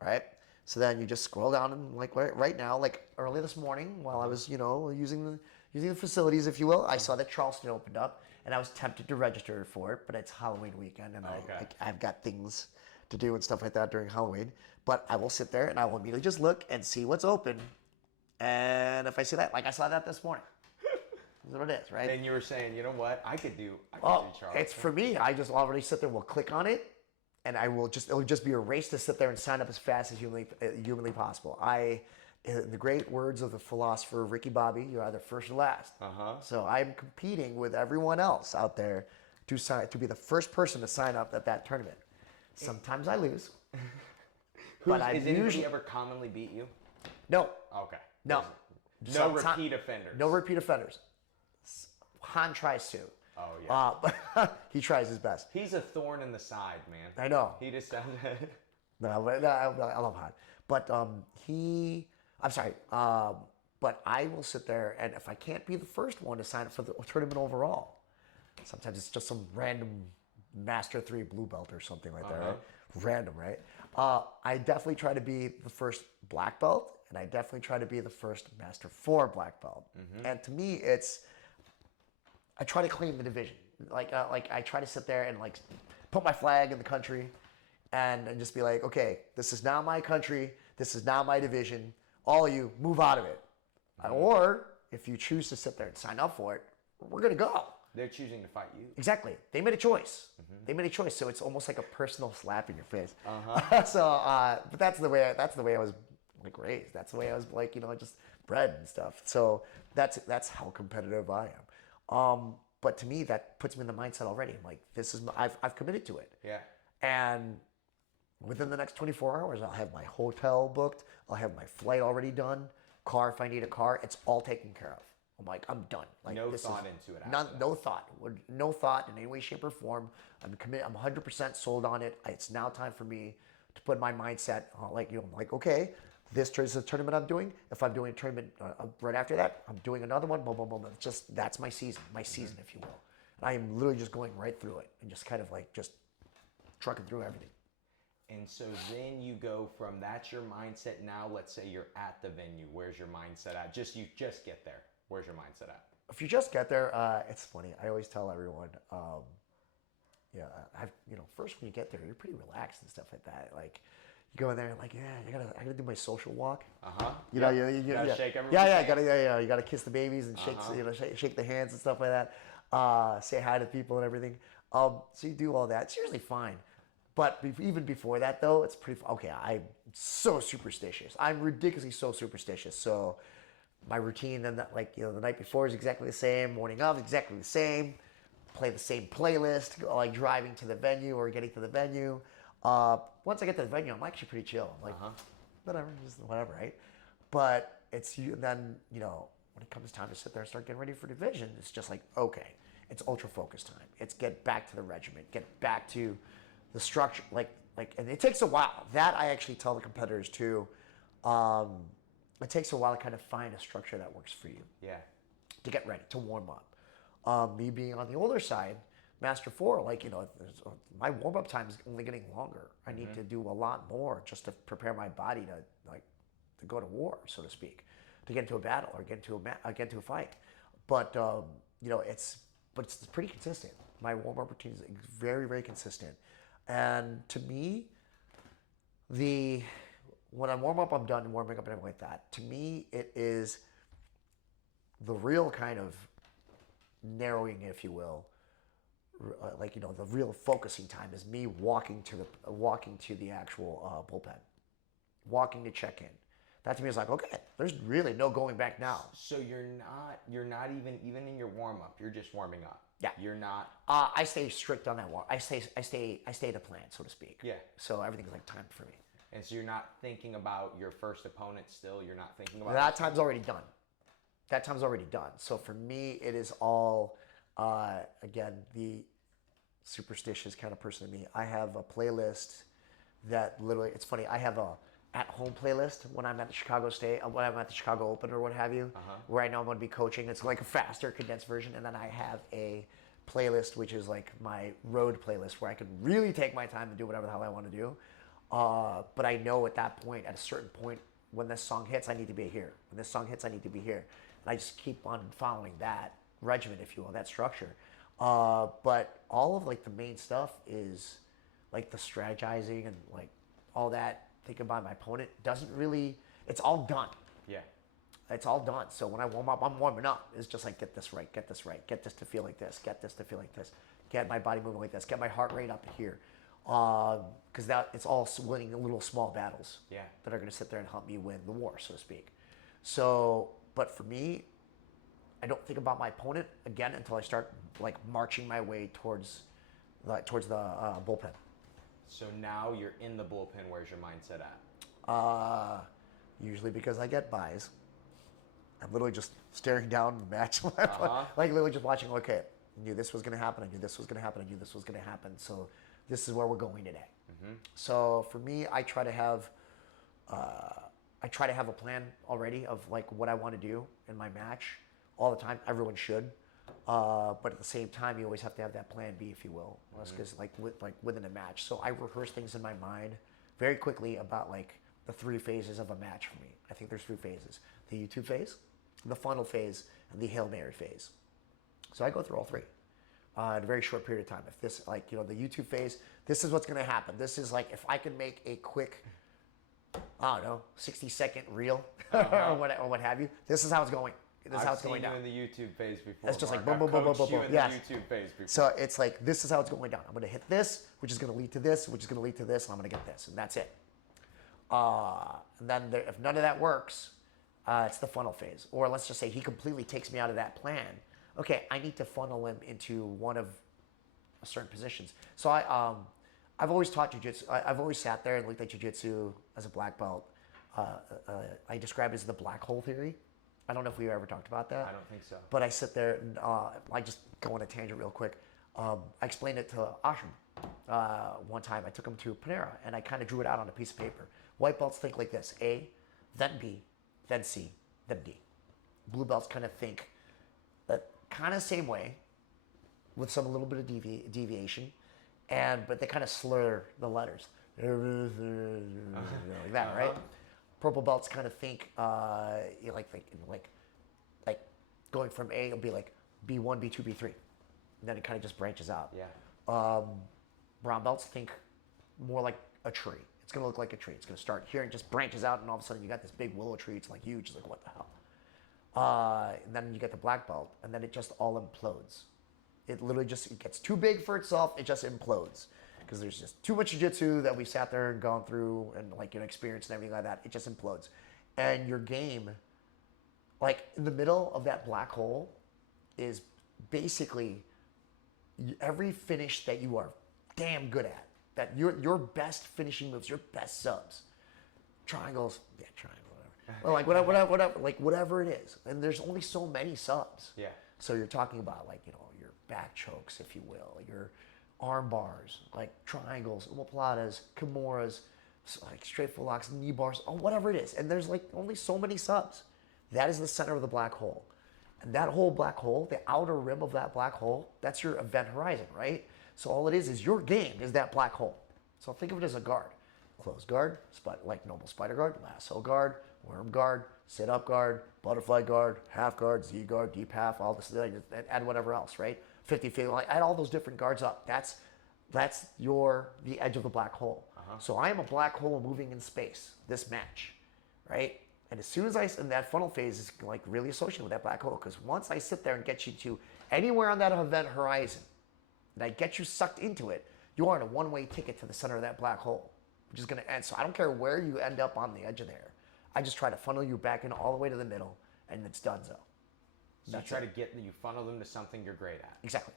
All right. So then you just scroll down and right now, early this morning while I was, using the facilities, if you will, I saw that Charleston opened up and I was tempted to register for it, but it's Halloween weekend and I've got things to do and stuff like that during Halloween. But I will sit there and I will immediately just look and see what's open. And if I see that, I saw that this morning. That's what it is, right? And you were saying, you know what? I could do Charleston. It's for me. I just already sit there, will click on it, and it'll just be a race to sit there and sign up as fast as humanly possible. In the great words of the philosopher Ricky Bobby, you're either first or last. So I'm competing with everyone else out there to be the first person to sign up at that tournament. Sometimes I lose. Has anybody ever commonly beat you? No. Okay. No. No repeat offenders. No repeat offenders. Han tries to. Oh, yeah. But he tries his best. He's a thorn in the side, man. I know. He just sounds... No, I love Han. But I'm sorry. But I will sit there, and if I can't be the first one to sign up for the tournament overall, sometimes it's just some random Master 3 blue belt or something like that, right? Random, right? I definitely try to be the first black belt, and I definitely try to be the first Master 4 black belt. And to me, I try to claim the division. I try to sit there and put my flag in the country and just be like, okay, this is now my country. This is now my division. All of you, move out of it. Or if you choose to sit there and sign up for it, we're going to go. They're choosing to fight you. Exactly. They made a choice. They made a choice. So it's almost like a personal slap in your face. But that's the way I was raised. That's the way I was just bred and stuff. So that's how competitive I am. But to me, that puts me in the mindset already. I'm like, I've committed to it. Yeah. And within the next 24 hours, I'll have my hotel booked. I'll have my flight already done. Car, if I need a car, it's all taken care of. I'm like, I'm done. No thought into it. No thought. No thought in any way, shape, or form. I'm committed. I'm 100% sold on it. It's now time for me to put my mindset. I'm like, okay, this is a tournament I'm doing. If I'm doing a tournament right after that, I'm doing another one. Boom, boom, boom. That's my season, if you will. And I am literally just going right through it and just kind of just trucking through everything. And so then you go from that's your mindset now. Let's say you're at the venue. Where's your mindset at? You just get there. Where's your mindset at? If you just get there, it's funny. I always tell everyone, first when you get there, you're pretty relaxed and stuff like that. You go in there and I gotta do my social walk. You gotta shake everyone. You gotta kiss the babies and shake the hands and stuff like that. Say hi to people and everything. So you do all that. It's usually fine. But even before that, though, it's pretty. Okay, I'm so superstitious. I'm ridiculously so superstitious. So my routine, then the night before is exactly the same. Morning of, exactly the same. Play the same playlist. Driving to the venue or getting to the venue. Once I get to the venue, I'm actually pretty chill. I'm whatever, just whatever, right? But it's then when it comes time to sit there and start getting ready for division, it's just okay, it's ultra focus time. It's get back to the regiment, get back to the structure, and it takes a while. That I actually tell the competitors too. It takes a while to kind of find a structure that works for you. Yeah. to get ready, to warm up. Me being on the older side, Master 4, like, my warm-up time is only getting longer. I need to do a lot more just to prepare my body to go to war, so to speak, to get into a battle or get into a fight. But it's pretty consistent. My warm-up routine is very, very consistent. And to me, when I warm up, I'm done warming up and everything like that. To me, it is the real kind of narrowing, if you will, the real focusing time is me walking to the actual bullpen, walking to check in. That to me is like, okay, there's really no going back now. So you're not even in your warm up. You're just warming up. Yeah. You're not. I stay strict on that warm. I stay to plan, so to speak. Yeah. So everything's like timed for me. And so you're not thinking about your first opponent still. You're not thinking about that time's already done. That time's already done. So for me, it is all again the superstitious kind of person in me. I have a playlist that literally, it's funny. I have a at-home playlist when I'm at the Chicago Open or what have you, where I know I'm going to be coaching. It's like a faster, condensed version. And then I have a playlist, which is like my road playlist, where I can really take my time to do whatever the hell I want to do. But I know at that point, at a certain point, when this song hits, I need to be here. When this song hits, I need to be here. And I just keep on following that regimen, if you will, that structure. But all of like the main stuff is like the strategizing and like all that, thinking about my opponent doesn't really, it's all done. Yeah. It's all done. So when I warm up, I'm warming up. It's just like, get this right, get this right, get this to feel like this, get this to feel like this, get my body moving like this, get my heart rate up here. Because it's all winning little small battles that are going to sit there and help me win the war, so to speak. So, but for me, I don't think about my opponent again until I start like marching my way towards the bullpen. So now you're in the bullpen. Where's your mindset at? Usually because I get buys. I'm literally just staring down the match, like literally just watching. Okay, I knew this was going to happen. I knew this was going to happen. I knew this was going to happen. So this is where we're going today. So for me, I try to have a plan already of like what I want to do in my match all the time. Everyone should. But at the same time, you always have to have that plan B, if you will, because within a match. So I rehearse things in my mind very quickly about like the 3 phases of a match for me. I think there's 3 phases: the YouTube phase, the funnel phase, and the Hail Mary phase. So I go through all 3 in a very short period of time. If this, the YouTube phase, this is what's going to happen. This is like if I can make a quick, 60-second reel or what have you. This is how it's going. This is how it's going down. I've seen you in the YouTube phase before. It's just Mark. like boom, boom, boom, boom, boom, boom. Yes. The YouTube phase before. So it's like, this is how it's going down. I'm going to hit this, which is going to lead to this, which is going to lead to this, and I'm going to get this, and that's it. And then if none of that works, it's the funnel phase. Or let's just say he completely takes me out of that plan. Okay, I need to funnel him into one of certain positions. So I've always taught jiu-jitsu. I've always sat there and looked at jiu-jitsu as a black belt. I describe it as the black hole theory. I don't know if we ever talked about that. I don't think so. But I sit there and I just go on a tangent real quick. I explained it to Ashram one time. I took him to Panera and I kind of drew it out on a piece of paper. White belts think like this: A, then B, then C, then D. Blue belts kind of think kind of same way, with some a little bit of deviation, but they kind of slur the letters like that, right? Purple belts kind of think like going from A, it'll be like B1, B2, B3, and then it kind of just branches out. Yeah. Brown belts think more like a tree. It's gonna look like a tree. It's gonna start here and just branches out, and all of a sudden you got this big willow tree. It's like huge. It's like, what the hell? And then you get the black belt, and then it just all implodes. It literally it gets too big for itself. It just implodes because there's just too much jiu-jitsu that we sat there and gone through and experienced and everything like that. It just implodes, and your game, like in the middle of that black hole, is basically every finish that you are damn good at. That your best finishing moves, your best subs, triangles, well, like whatever it is, and there's only so many subs. Yeah. So you're talking about your back chokes, if you will, your arm bars, like triangles, omoplatas, kimuras, like straight full locks, knee bars, or whatever it is. And there's only so many subs. That is the center of the black hole. And that whole black hole, the outer rim of that black hole, that's your event horizon, right? So all it is your game is that black hole. So think of it as a guard. Closed guard, like normal spider guard, lasso guard, worm guard, sit-up guard, butterfly guard, half guard, Z guard, deep half, all this, add whatever else, right? 50, like add all those different guards up. That's the edge of the black hole. So I am a black hole moving in space, this match, right? And as soon as and that funnel phase is like really associated with that black hole, because once I sit there and get you to anywhere on that event horizon, and I get you sucked into it, you are in a one-way ticket to the center of that black hole, which is going to end. So I don't care where you end up on the edge of there. I just try to funnel you back in all the way to the middle, and it's donezo. So you try to you funnel them to something you're great at. Exactly.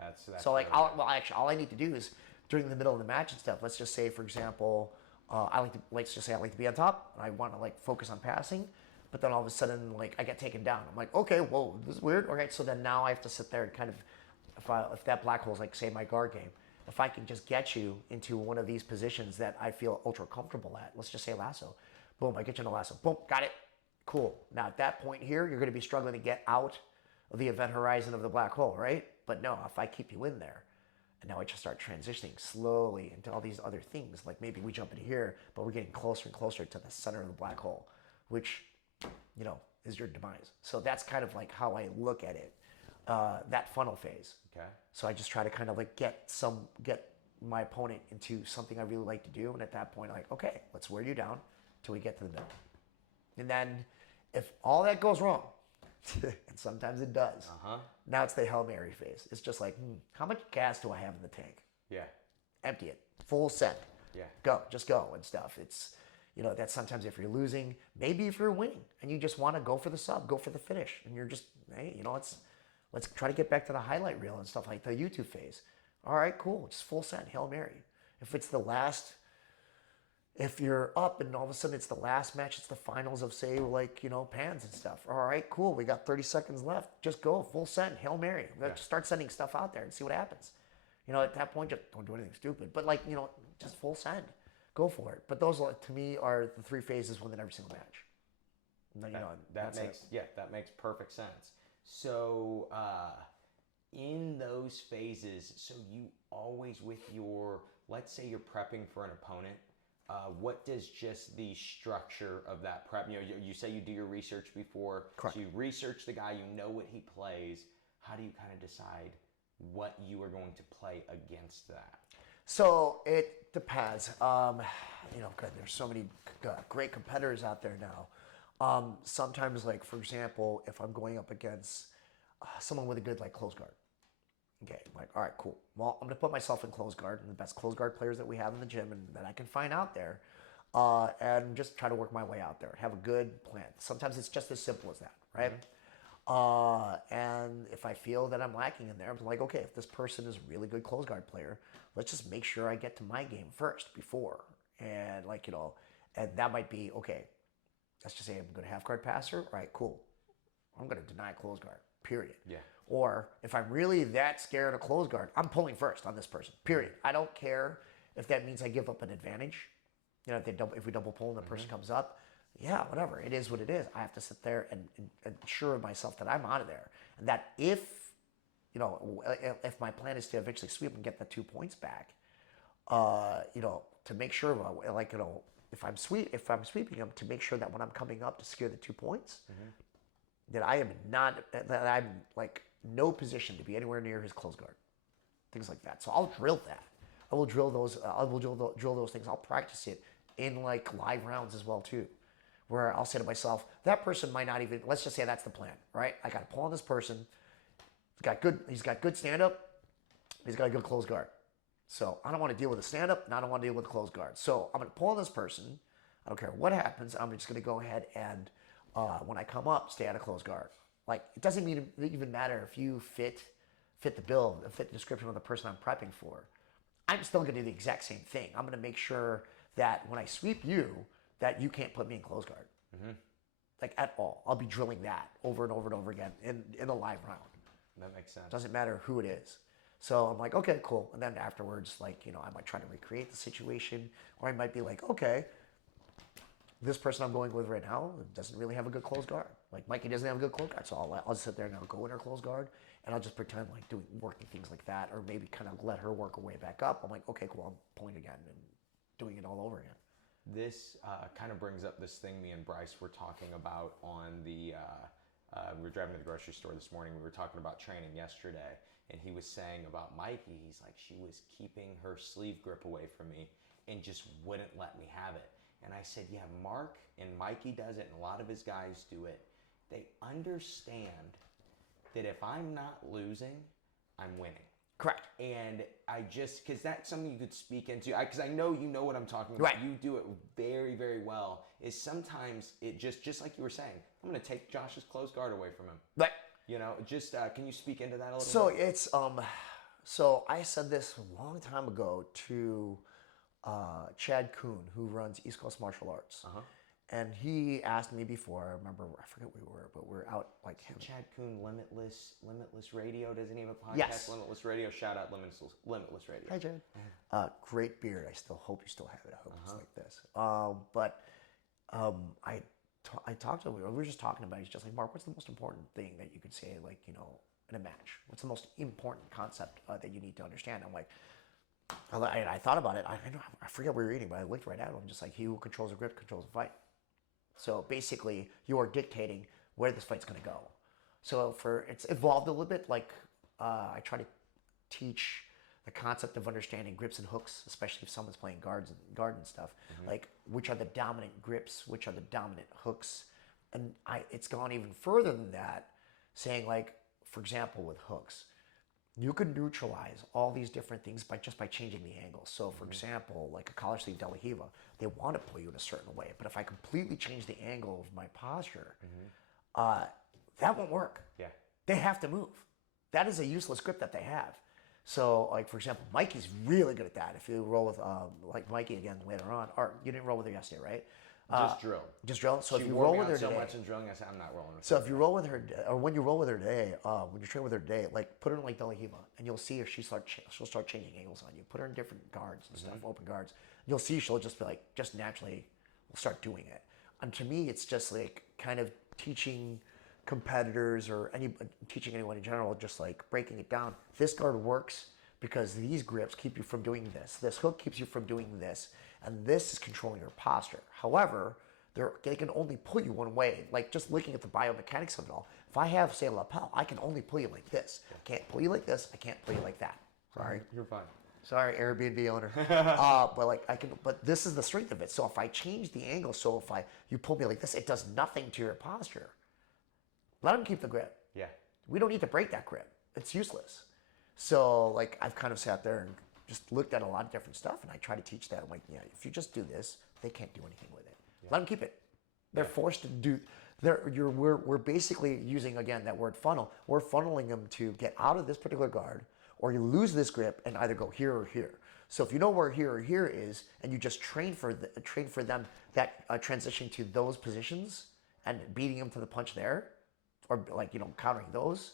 That's so like, actually, all I need to do is during the middle of the match and stuff. Let's just say, for example, let's just say I like to be on top, and I want to like focus on passing, but then all of a sudden, like I get taken down. I'm like, okay, whoa, this is weird. Okay, so then now I have to sit there and kind of, if that black hole is like say my guard game, if I can just get you into one of these positions that I feel ultra comfortable at, let's just say lasso, boom, I get you in a lasso, boom, got it, cool. Now at that point here, you're going to be struggling to get out of the event horizon of the black hole, right? But no, if I keep you in there, and now I just start transitioning slowly into all these other things, like maybe we jump in here, but we're getting closer and closer to the center of the black hole, which, is your demise. So that's kind of like how I look at it, that funnel phase. Okay. So I just try to kind of like get my opponent into something I really like to do, and at that point, like, okay, let's wear you down till we get to the middle. And then if all that goes wrong, and sometimes it does, now it's the Hail Mary phase. It's just like, how much gas do I have in the tank? Yeah. Empty it. Full send. Yeah. Go. Just go and stuff. It's, that's sometimes if you're losing, maybe if you're winning and you just want to go for the sub, go for the finish. And you're just, hey, let's try to get back to the highlight reel and stuff like the YouTube phase. All right, cool. Just full send. Hail Mary. If it's the last, if you're up and all of a sudden it's the last match, it's the finals of say like, pans and stuff. All right, cool. We got 30 seconds left. Just go full send, Hail Mary. Just start sending stuff out there and see what happens. At that point, just don't do anything stupid. But like, just full send. Go for it. But those to me are the three phases within every single match. And then, that makes perfect sense. So in those phases, so you always with let's say you're prepping for an opponent, what does just the structure of that prep, you say you do your research before. Correct. So you research the guy, what he plays. How do you kind of decide what you are going to play against that? So it depends. There's so many great competitors out there now. Sometimes, like for example, if I'm going up against someone with a good like close guard, okay, like all right, cool. Well, I'm gonna put myself in close guard and the best close guard players that we have in the gym and that I can find out there, and just try to work my way out there. Have a good plan. Sometimes it's just as simple as that, right? And if I feel that I'm lacking in there, I'm like, okay, if this person is a really good close guard player, let's just make sure I get to my game first before. And like, and that might be, okay, let's just say I'm a good half guard passer. All right, cool. I'm going to deny close guard, period. Yeah. Or if I'm really that scared of close guard, I'm pulling first on this person, period. I don't care if that means I give up an advantage. If we double pull and the person comes up, yeah, whatever. It is what it is. I have to sit there and ensure myself that I'm out of there. And that if my plan is to eventually sweep and get the 2 points back, to make sure, if I'm sweeping them, to make sure that when I'm coming up to secure the 2 points, that I'm like no position to be anywhere near his close guard, things like that. So I'll drill that. I will drill those. Drill those things. I'll practice it in like live rounds as well too, where I'll say to myself, that person might not even. Let's just say that's the plan, right? I got to pull on this person. He's got good stand up. He's got a good close guard. So I don't want to deal with a stand up, and I don't want to deal with a close guard. So I'm going to pull on this person. I don't care what happens. I'm just going to go ahead and when I come up, stay out of close guard. Like it doesn't even matter if you fit the bill, fit the description of the person I'm prepping for. I'm still going to do the exact same thing. I'm going to make sure that when I sweep you, that you can't put me in close guard. Like at all. I'll be drilling that over and over and over again in a live round. That makes sense. Doesn't matter who it is. So I'm like, okay, cool. And then afterwards, like, I might try to recreate the situation, or I might be like, okay, this person I'm going with right now doesn't really have a good closed guard. Like Mikey doesn't have a good closed guard, so I'll sit there and I'll go in her closed guard, and I'll just pretend like working things like that, or maybe kind of let her work her way back up. I'm like, okay, cool, I'm pulling again and doing it all over again. This kind of brings up this thing me and Bryce were talking about on the. We were driving to the grocery store this morning. We were talking about training yesterday, and he was saying about Mikey. He's like, she was keeping her sleeve grip away from me and just wouldn't let me have it. And I said, yeah, Mark and Mikey does it, and a lot of his guys do it. They understand that if I'm not losing, I'm winning. Correct. And I just, because that's something you could speak into, because I know you know what I'm talking about. Right. You do it very, very well. Is sometimes it just like you were saying, I'm going to take Josh's closed guard away from him. Right. You know, just can you speak into that a little So bit? it's so I said this a long time ago to Chad Kuhn, who runs East Coast Martial Arts. And he asked me before, I remember, I forget where we were, but we're out like him. Chad Kuhn, Limitless Radio, doesn't he have a podcast? Yes. Limitless Radio, shout out Limitless Radio. Hi, Chad. Great beard. I still hope you still have it. I hope it's like this. I talked to him, we were just talking about it. He's just like, Mark, what's the most important thing that you could say, like, you know, in a match? What's the most important concept that you need to understand? I'm like, I thought about it. I forget what we were reading, but I looked right at him. I'm just like, he who controls the grip controls the fight. So basically, you are dictating where this fight's going to go. So it's evolved a little bit. Like I try to teach the concept of understanding grips and hooks, especially if someone's playing guard and stuff. Like which are the dominant grips, which are the dominant hooks, and it's gone even further than that, saying like, for example, with hooks, you can neutralize all these different things by changing the angle. So, for example, like a collar sleeve de la Hiva, they want to pull you in a certain way. But if I completely change the angle of my posture, that won't work. Yeah. They have to move. That is a useless grip that they have. So, like, for example, Mikey's really good at that. If you roll with, like, Mikey again later on, or you didn't roll with her yesterday, right? Just drill. Just drill. So She if you wore roll me with out her so today, much in drilling, I said, I'm not rolling with so her. if you roll with her, or when you roll with her today, when you train with her today, like put her in like de la Hiva, and you'll see if she'll start changing angles on you. Put her in different guards and stuff, open guards. You'll see she'll just be like, just naturally will start doing it. And to me, it's just like kind of teaching competitors or teaching anyone in general, just like breaking it down. This guard works because these grips keep you from doing this. This hook keeps you from doing this, and this is controlling your posture. However, they can only pull you one way. Like just looking at the biomechanics of it all. If I have, say, a lapel, I can only pull you like this. I can't pull you like this. I can't pull you like that. Sorry. You're fine. Sorry, Airbnb owner. But like I can. But this is the strength of it. So if I change the angle, so if you pull me like this, it does nothing to your posture. Let them keep the grip. Yeah. We don't need to break that grip. It's useless. So like I've kind of sat there and just looked at a lot of different stuff, and I try to teach that. I'm like, yeah, if you just do this, they can't do anything with it. Let them keep it. They're forced to do. We're basically using again that word funnel. We're funneling them to get out of this particular guard, or you lose this grip and either go here or here. So if you know where here or here is, and you just train for them that transition to those positions and beating them to the punch there, or like countering those,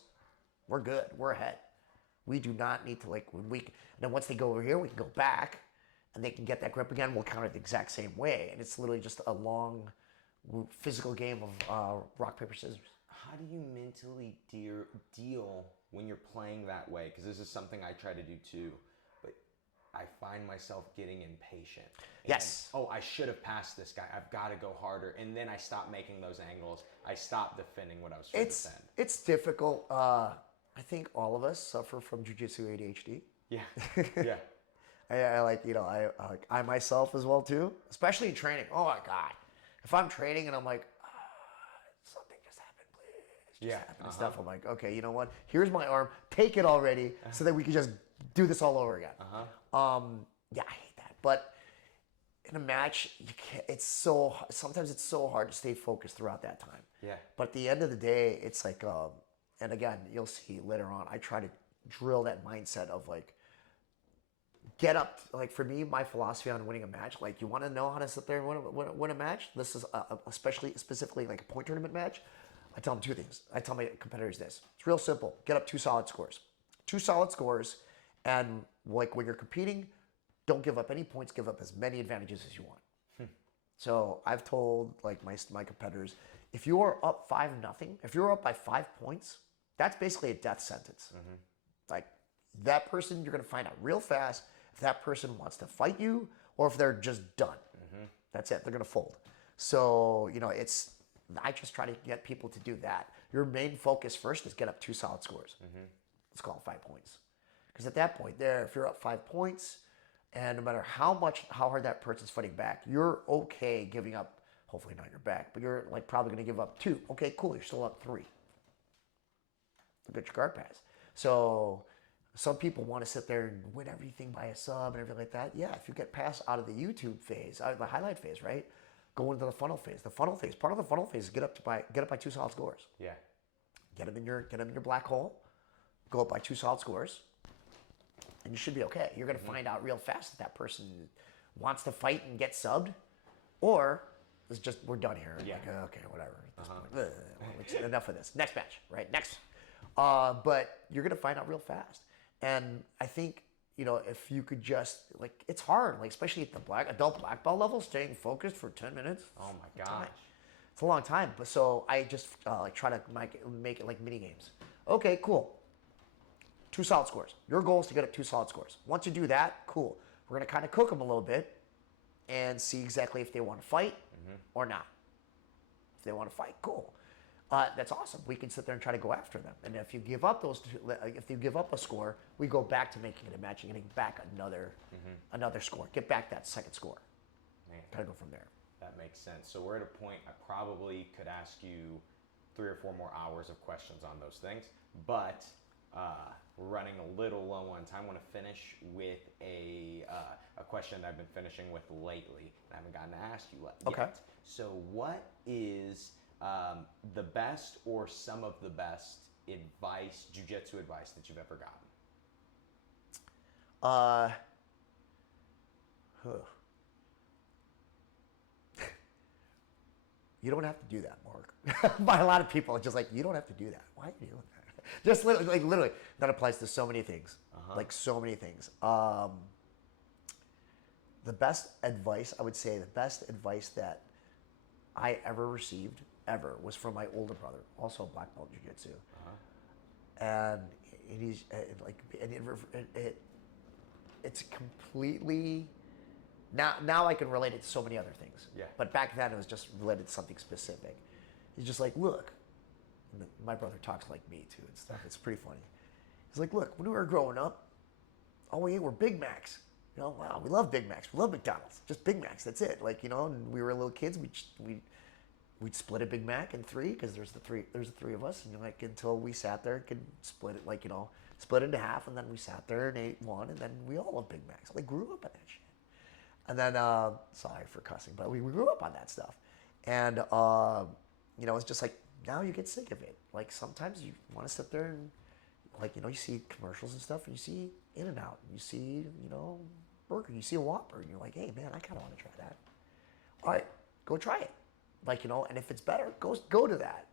we're good. We're ahead. We do not need to and then once they go over here, we can go back. And they can get that grip again, we'll counter it the exact same way. And it's literally just a long physical game of rock, paper, scissors. How do you mentally deal when you're playing that way? Because this is something I try to do too. But I find myself getting impatient. Yes. Oh, I should have passed this guy. I've got to go harder. And then I stop making those angles. I stop defending what I was trying to defend. It's difficult. I think all of us suffer from Jiu-Jitsu ADHD. Yeah. Yeah. I myself as well too, especially in training. Oh my God, if I'm training and I'm like, something just happened, please, happen and stuff. I'm like, okay, you know what? Here's my arm. Take it already, so that we can just do this all over again. Yeah, I hate that. But in a match, you can't. Sometimes it's so hard to stay focused throughout that time. Yeah. But at the end of the day, it's like, and again, you'll see later on. I try to drill that mindset of like. Get up, like for me, my philosophy on winning a match, like you want to know how to sit there and win a match. This is specifically like a point tournament match. I tell them two things. I tell my competitors this. It's real simple. Get up 2 solid scores. 2 solid scores, and like when you're competing, don't give up any points. Give up as many advantages as you want. So I've told like my competitors, if you are up 5-0, if you're up by 5 points, that's basically a death sentence. Like that person, you're gonna find out real fast if that person wants to fight you or if they're just done. That's it. They're gonna fold. So I just try to get people to do that. Your main focus first is get up 2 solid scores. Let's call it 5 points. Because at that point there, if you're up 5 points, and no matter how hard that person's fighting back, you're okay giving up, hopefully not your back, but you're like probably gonna give up 2. Okay, cool, you're still up 3. Look at your guard pass. So some people want to sit there and win everything by a sub and everything like that. Yeah, if you get past out of the YouTube phase, out of the highlight phase, right? Go into the funnel phase. The funnel phase, part of the funnel phase is get up by 2 solid scores. Yeah. Get them in your black hole. Go up by 2 solid scores, and you should be okay. You're gonna find out real fast if that person wants to fight and get subbed, or it's just we're done here. Yeah. Like, okay, whatever. At this point. Enough of this. Next match, right? Next. But you're gonna find out real fast. And I think, if you could just, like, it's hard, like, especially at the adult black belt level, staying focused for 10 minutes. Oh my gosh. It's a long time. But so I just try to make it like mini games. Okay, cool. 2 solid scores. Your goal is to get up 2 solid scores. Once you do that, cool. We're going to kind of cook them a little bit and see exactly if they want to fight or not. If they want to fight, cool. That's awesome. We can sit there and try to go after them. And if you give up if you give up a score, we go back to making it a match and getting back another score. Get back that second score. Kind of go from there. That makes sense. So we're at a point I probably could ask you 3 or 4 more hours of questions on those things, but we're running a little low on time. I want to finish with a question that I've been finishing with lately. I haven't gotten to ask you yet. Okay. So what is the best or some of the best advice, jiu-jitsu advice that you've ever gotten? You don't have to do that, Mark. By a lot of people, it's just like, you don't have to do that. Why are you doing that? Just literally, that applies to so many things. Like so many things. The best advice, I would say, the best advice that I ever received, was from my older brother, also a black belt in jiu-jitsu. And he's it's completely, now I can relate it to so many other things. Yeah. But back then it was just related to something specific. He's just like, look, and my brother talks like me too and stuff. It's pretty funny. He's like, look, when we were growing up, all we ate were Big Macs. Wow, we love Big Macs. We love McDonald's. Just Big Macs. That's it. Like, and we were little kids. We'd split a Big Mac in 3 because there's the three of us, and until we sat there and could split it, split into half, and then we sat there and ate one, and then we all love Big Macs. Like, grew up on that shit. And then, sorry for cussing, but we grew up on that stuff. And, it's just like, now you get sick of it. Like, sometimes you want to sit there and, you see commercials and stuff, and you see In-N-Out, and you see, burger, you see a Whopper, and you're like, hey, man, I kind of want to try that. All right, go try it. And if it's better, go to that,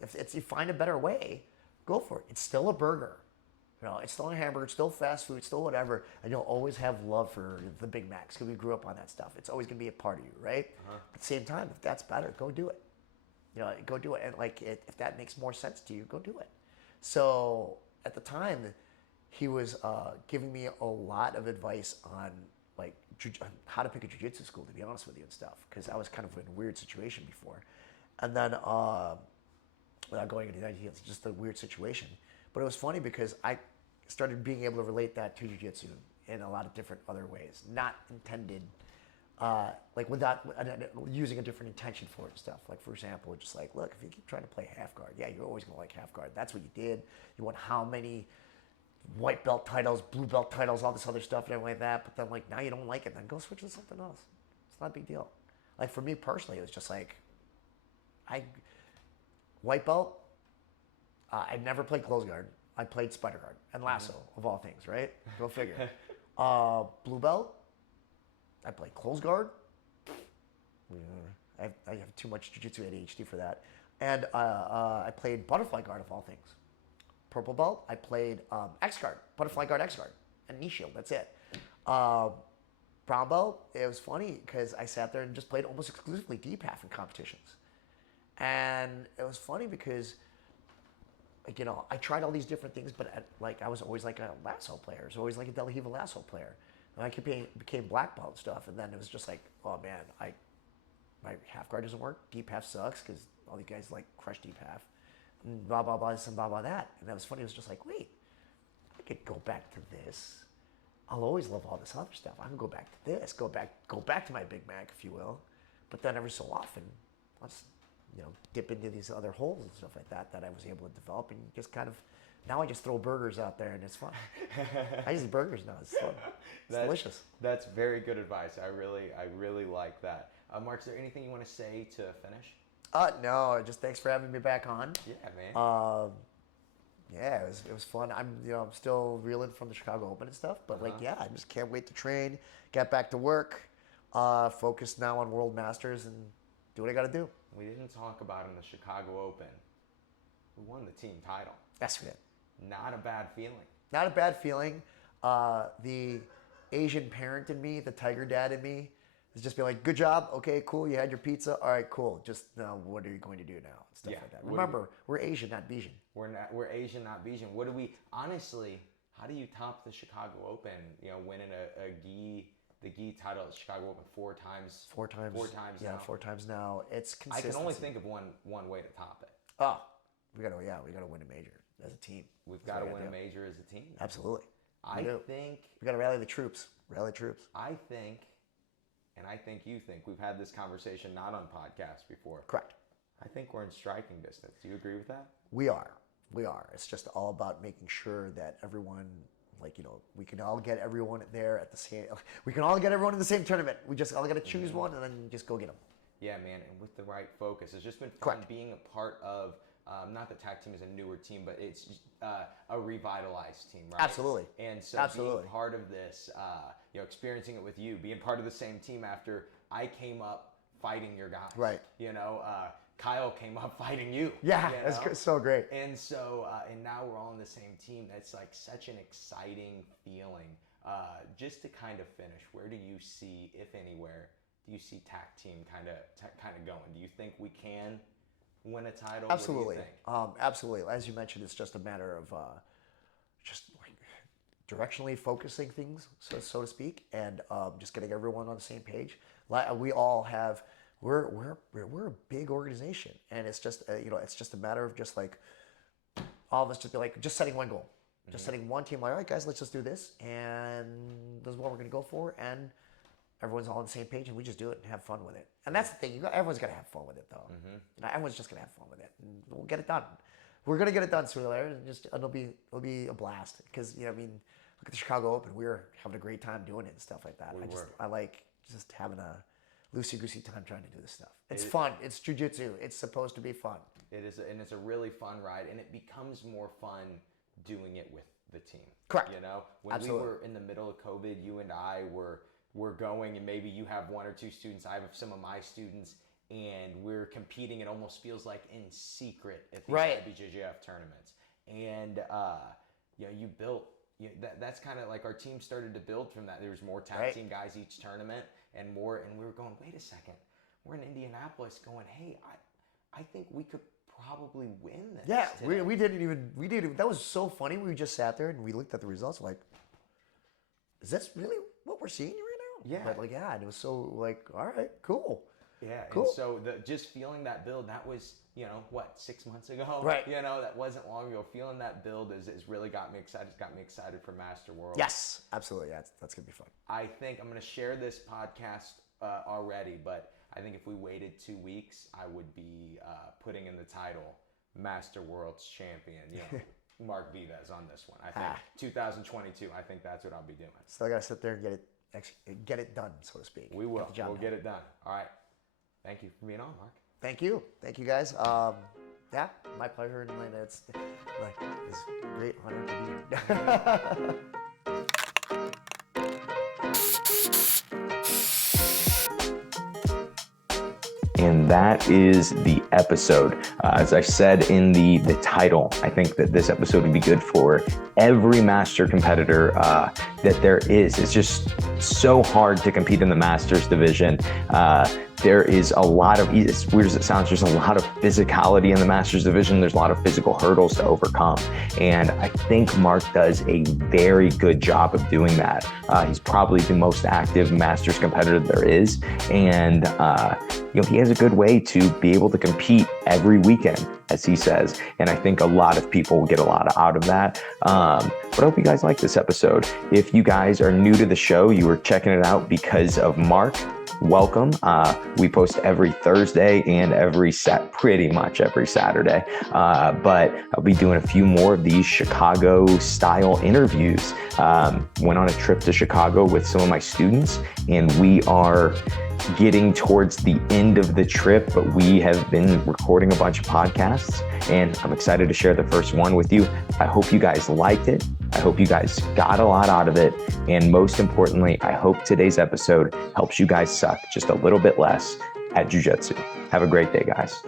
If you find a better way, go for it. It's still a burger. It's still a hamburger, it's still fast food, it's still whatever, and you'll always have love for the Big Macs because we grew up on that stuff. It's always going to be a part of you, right? At the same time, if that's better, go do it. Go do it. And if that makes more sense to you, go do it. So at the time, he was giving me a lot of advice on how to pick a jiu-jitsu school, to be honest with you, and stuff, because I was kind of in a weird situation before. And then, without going into that, it's just a weird situation. But it was funny because I started being able to relate that to jiu-jitsu in a lot of different other ways, not intended, without using a different intention for it and stuff. Like, for example, just like, look, if you keep trying to play half guard, yeah, you're always going to like half guard. That's what you did. You won how many white belt titles, blue belt titles, all this other stuff and everything like that. But then, now you don't like it, then go switch to something else. It's not a big deal. Like, for me personally, it was just like, white belt, I never played close guard. I played spider guard and lasso, of all things, right? Go figure. Blue belt, I played close guard. I have too much jiu-jitsu ADHD for that. And I played butterfly guard, of all things. Purple belt, I played X guard, butterfly guard, X guard, and knee shield. That's it. brown belt, it was funny because I sat there and just played almost exclusively DPAF in competitions. And it was funny because, like, you know, I tried all these different things, but I was always like a lasso player. I was always like a De La Riva lasso player. And I became black belt and stuff. And then it was just like, oh man, my half guard doesn't work. DPAF sucks because all these guys like crush DPAF. And blah, blah, blah, this and blah, blah, that. And that was funny. It was just like, wait, I could go back to this. I'll always love all this other stuff. I can go back to this, go back to my Big Mac, if you will. But then every so often, let's, you know, dip into these other holes and stuff like that I was able to develop, and just kind of, now I just throw burgers out there and it's fun. I just eat burgers now. It's fun. It's delicious. That's very good advice. I really like that. Mark, is there anything you want to say to finish? No, just thanks for having me back on. Yeah, man. Yeah, it was fun. I'm still reeling from the Chicago Open and stuff, but like, yeah, I just can't wait to train, get back to work, focus now on World Masters and do what I got to do. We didn't talk about in the Chicago Open. We won the team title. Yes, we did. Not a bad feeling. Not a bad feeling. The Asian parent in me, the tiger dad in me, is just be like, good job. Okay, cool. You had your pizza. All right, cool. Just now, what are you going to do now? Stuff like that. Remember, we're Asian, not Bijan. We're Asian, not Bijan. What do we, honestly, how do you top the Chicago Open? You know, winning the gi title at Chicago Open four times. Yeah, now. 4 times now. It's I consistency. can only think of one way to top it. Oh, we gotta win a major as a team. We've got to win a major as a team. Absolutely. I think we gotta rally the troops. I think, and I think you think, we've had this conversation not on podcasts before. Correct. I think we're in striking distance. Do you agree with that? We are. It's just all about making sure that everyone, like, you know, we can all get everyone there at the same. We can all get everyone in the same tournament. We just all got to choose one and then just go get them. Yeah, man, and with the right focus, it's just been fun Correct. being a part of. Not that tag team is a newer team, but it's a revitalized team, right? Absolutely. And so Absolutely. being part of this, you know, experiencing it with you, being part of the same team after I came up fighting your guys. Right. You know, Kyle came up fighting you. Yeah, you know? that's so great. And so, and now we're all on the same team. That's like such an exciting feeling. Just to kind of finish, where do you see, if anywhere, do you see tag team kind of going? Do you think we can win a title? Absolutely. What do you think? Absolutely. As you mentioned, it's just a matter of just like directionally focusing things, so to speak, and just getting everyone on the same page. We all have. We're a big organization, and it's just it's just a matter of just like all of us just be like just setting one goal, just setting one team. Like, all right, guys, let's just do this, and this is what we're going to go for, and everyone's all on the same page, and we just do it and have fun with it. And that's the thing. Everyone's got to have fun with it, though. Everyone's just going to have fun with it, and we'll get it done. We're going to get it done sooner or later, and it'll be a blast. Because I mean, look at the Chicago Open. We were having a great time doing it and stuff like that. I like just having a loosey-goosey time trying to do this stuff. It's fun. It's jiu-jitsu. It's supposed to be fun. It is, and it's a really fun ride, and it becomes more fun doing it with the team. Correct. You know, when Absolutely. we were in the middle of COVID, you and I were going, and maybe you have 1 or 2 students. I have some of my students, and we're competing. It almost feels like in secret at these IBJJF tournaments. And you know, you built. That's kind of like our team started to build from that. There was more tag team guys each tournament, and we were going, wait a second, we're in Indianapolis going, hey, I think we could probably win this. Yeah, today. we didn't. That was so funny. We just sat there and we looked at the results like, is this really what we're seeing right now? Yeah. But like, yeah, and it was so like, all right, cool. Yeah, cool. And so just feeling that build, that was, you know, what, 6 months ago? Right. You know, that wasn't long ago. Feeling that build is really got me excited. It's got me excited for Master World. Yes, absolutely. Yeah, that's going to be fun. I think I'm going to share this podcast already, but I think if we waited 2 weeks, I would be putting in the title Master World's Champion. You know, Mark Vives on this one. I think 2022, I think that's what I'll be doing. So I got to sit there and get it done, so to speak. We will. We'll get it done. All right. Thank you for being on, Mark. Thank you, guys. Yeah, my pleasure, and it's a great honor to be here. and that is the episode. As I said in the title, I think that this episode would be good for every master competitor that there is. It's just so hard to compete in the masters division. There is a lot of, as weird as it sounds, there's a lot of physicality in the masters division. There's a lot of physical hurdles to overcome. And I think Mark does a very good job of doing that. He's probably the most active masters competitor there is. And he has a good way to be able to compete every weekend, as he says. And I think a lot of people will get a lot out of that. But I hope you guys like this episode. If you guys are new to the show, you were checking it out because of Mark, welcome. We post every Thursday and pretty much every Saturday. But I'll be doing a few more of these Chicago style interviews. Went on a trip to Chicago with some of my students, and we are getting towards the end of the trip, but we have been recording a bunch of podcasts, and I'm excited to share the first one with you. I hope you guys liked it. I hope you guys got a lot out of it. And most importantly, I hope today's episode helps you guys suck just a little bit less at Jiu-Jitsu. Have a great day, guys.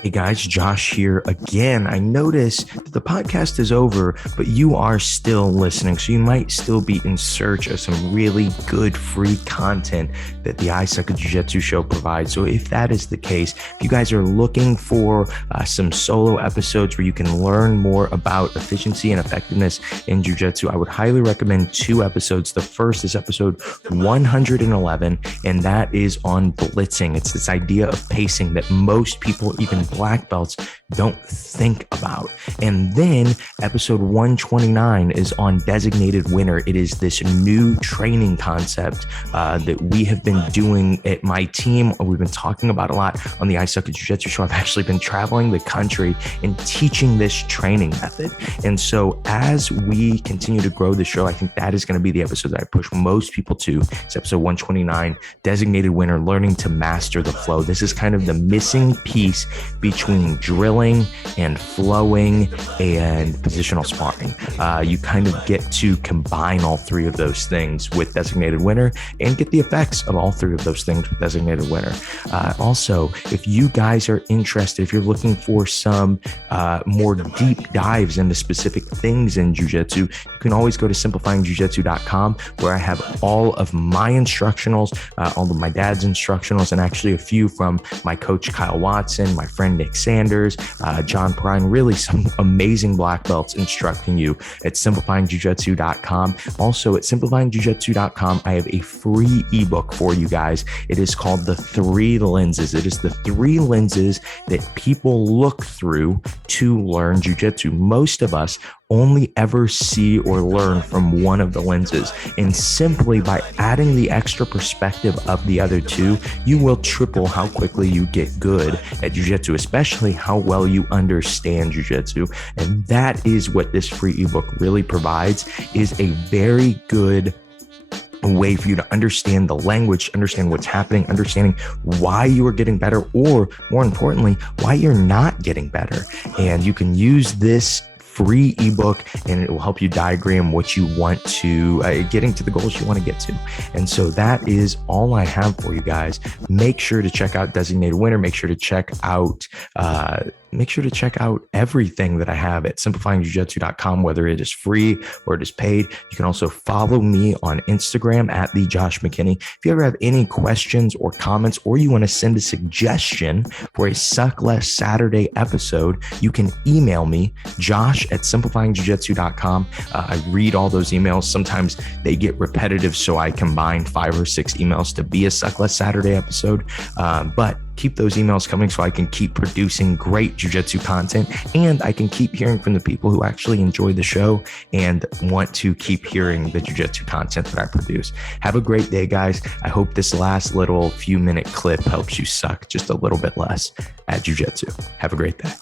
Hey guys, Josh here again. I noticed that the podcast is over, but you are still listening. So you might still be in search of some really good free content that the I Suck at Jiu-Jitsu show provides. So if that is the case, if you guys are looking for some solo episodes where you can learn more about efficiency and effectiveness in Jiu-Jitsu, I would highly recommend 2 episodes. The first is episode 111, and that is on blitzing. It's this idea of pacing that most people, even black belts, don't think about. And then episode 129 is on designated winner. It is this new training concept that we have been doing at my team. We've been talking about a lot on the I Suck at Jiu-Jitsu show. I've actually been traveling the country and teaching this training method. And so as we continue to grow the show, I think that is going to be the episode that I push most people to. It's episode 129, designated winner, learning to master the flow. This is kind of the missing piece between drilling and flowing and positional sparring. You kind of get to combine all 3 of those things with designated winner and get the effects of all 3 of those things with designated winner. Also, if you guys are interested, if you're looking for some more deep dives into specific things in Jiu-Jitsu, you can always go to simplifyingjujitsu.com, where I have all of my instructionals, all of my dad's instructionals, and actually a few from my coach Kyle Watson, my friend Nick Sanders, John Prine, really some amazing black belts instructing you at simplifyingjujitsu.com. Also at simplifyingjujitsu.com, I have a free ebook for you guys. It is called The 3 Lenses. It is the 3 lenses that people look through to learn Jiu-Jitsu. Most of us only ever see or learn from one of the lenses. And simply by adding the extra perspective of the other 2, you will triple how quickly you get good at Jiu-Jitsu, especially how well you understand Jiu-Jitsu. And that is what this free ebook really provides, is a very good way for you to understand the language, understand what's happening, understanding why you are getting better, or more importantly, why you're not getting better. And you can use this free ebook and it will help you diagram what you want to, getting to the goals you want to get to. And so that is all I have for you guys. Make sure to check out Designated Winner. Make sure to check out everything that I have at simplifyingjujitsu.com, whether it is free or it is paid. You can also follow me on Instagram at the Josh McKinney. If you ever have any questions or comments, or you want to send a suggestion for a Suck Less Saturday episode, you can email me, josh@simplifyingjujitsu.com. I read all those emails. Sometimes they get repetitive, so I combine 5 or 6 emails to be a Suck Less Saturday episode. But keep those emails coming so I can keep producing great jiu-jitsu content, and I can keep hearing from the people who actually enjoy the show and want to keep hearing the jiu-jitsu content that I produce. Have a great day, guys. I hope this last little few minute clip helps you suck just a little bit less at jiu-jitsu. Have a great day.